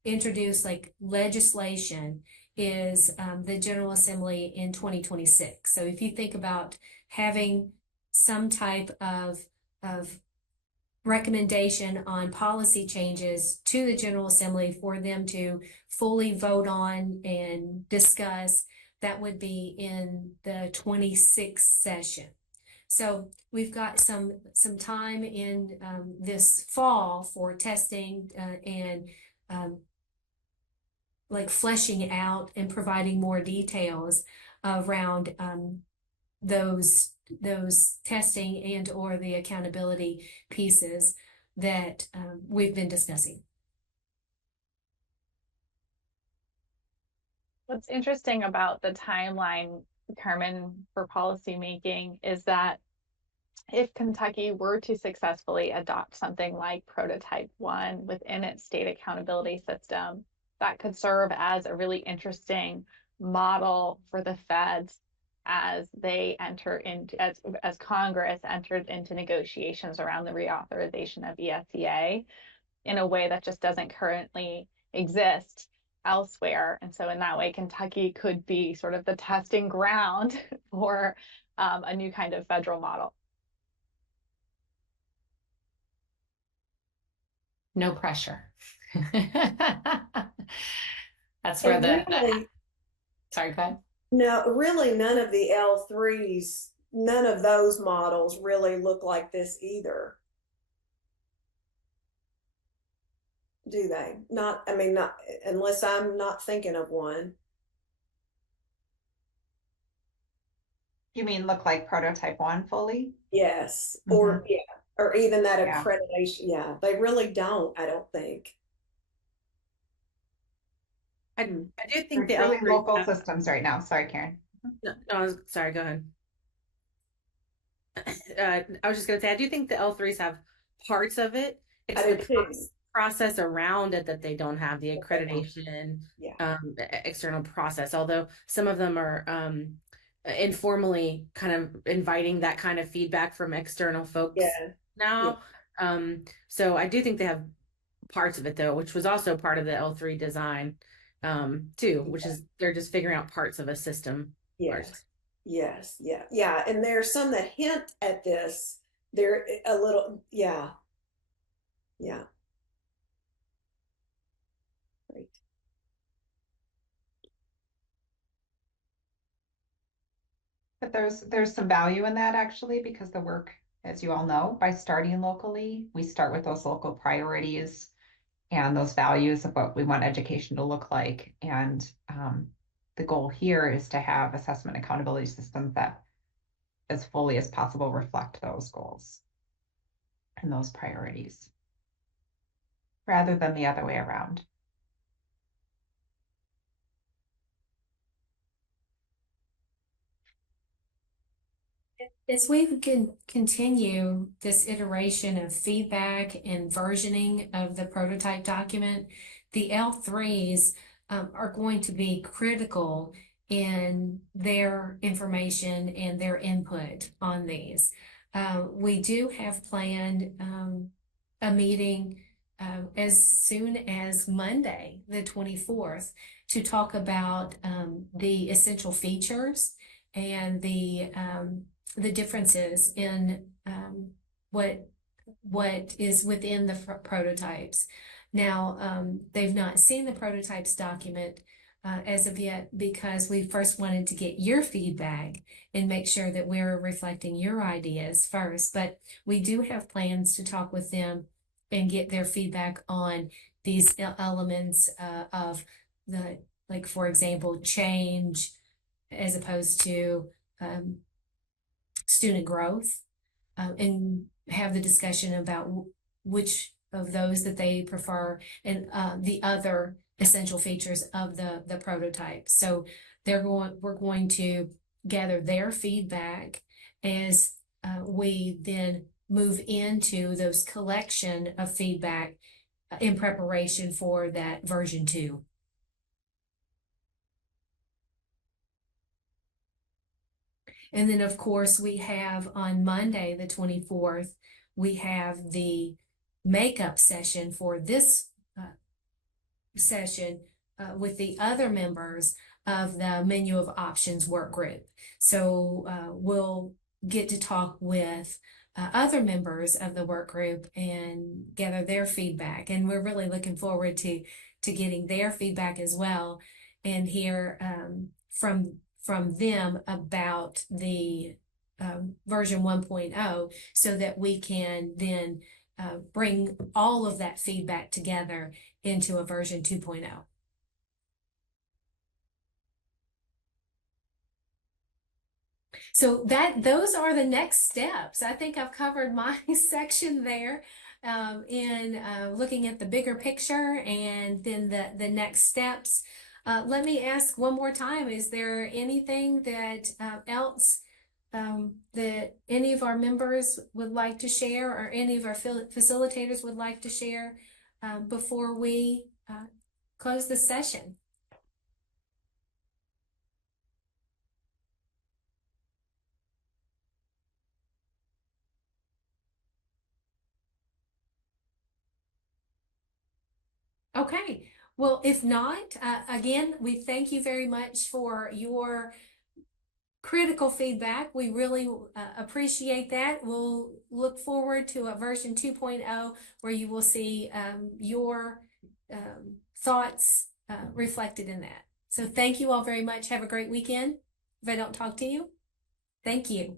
introduced like legislation is the General Assembly in 2026. So if you think about having some type of recommendation on policy changes to the General Assembly for them to fully vote on and discuss, that would be in the 26th session. So we've got some time in this fall for testing and like fleshing out and providing more details around those testing and or the accountability pieces that we've been discussing. What's interesting about the timeline, Carmen, for policymaking is that if Kentucky were to successfully adopt something like Prototype 1 within its state accountability system, that could serve as a really interesting model for the feds as they enter into, as Congress entered into negotiations around the reauthorization of ESEA in a way that just doesn't currently exist elsewhere. And so in that way, Kentucky could be sort of the testing ground for a new kind of federal model. No pressure. That's where sorry, go ahead. No, really none of the L3s, none of those models really look like this either. Do they? Not, I mean, not unless I'm not thinking of one. You mean look like Prototype 1 fully? Yes. Or yeah, or even that Yeah. accreditation. Yeah, they really don't, I don't think. I do think There's the really L3 local systems right now. Sorry, Karen. No, sorry, go ahead. I was just going to say, I do think the L3s have parts of it. It's I do the too. process around it that they don't have, the accreditation, Yeah. external process, although some of them are informally kind of inviting that kind of feedback from external folks now. So I do think they have parts of it though, which was also part of the L3 design too, which is they're just figuring out parts of a system. Yes. Yes. Yeah. Yeah. And there's some that hint at this. They're a little, yeah. Yeah. Great. But there's some value in that actually, because the work, as you all know, by starting locally, we start with those local priorities and those values of what we want education to look like. And the goal here is to have assessment accountability systems that as fully as possible reflect those goals and those priorities rather than the other way around. As we can continue this iteration of feedback and versioning of the prototype document, the L3s are going to be critical in their information and their input on these. We do have planned a meeting as soon as Monday, the 24th, to talk about the essential features and the differences in what is within the prototypes. Now, they've not seen the prototypes document as of yet because we first wanted to get your feedback and make sure that we're reflecting your ideas first. But we do have plans to talk with them and get their feedback on these elements of the, like, for example, change as opposed to student growth, and have the discussion about which of those that they prefer and the other essential features of the prototype. So we're going to gather their feedback as we then move into those collection of feedback in preparation for that version 2. And then, of course, we have on Monday, the 24th, we have the makeup session for this session with the other members of the menu of options work group. So we'll get to talk with other members of the work group and gather their feedback. And we're really looking forward to getting their feedback as well and hear from them about the version 1.0 so that we can then bring all of that feedback together into a version 2.0. So those are the next steps. I think I've covered my section there in looking at the bigger picture and then the next steps. Let me ask one more time, is there anything that else that any of our members would like to share or any of our facilitators would like to share before we close the session? Okay, well, if not, again, we thank you very much for your critical feedback. We really appreciate that. We'll look forward to a version 2.0 where you will see your thoughts reflected in that. So thank you all very much. Have a great weekend. If I don't talk to you, thank you.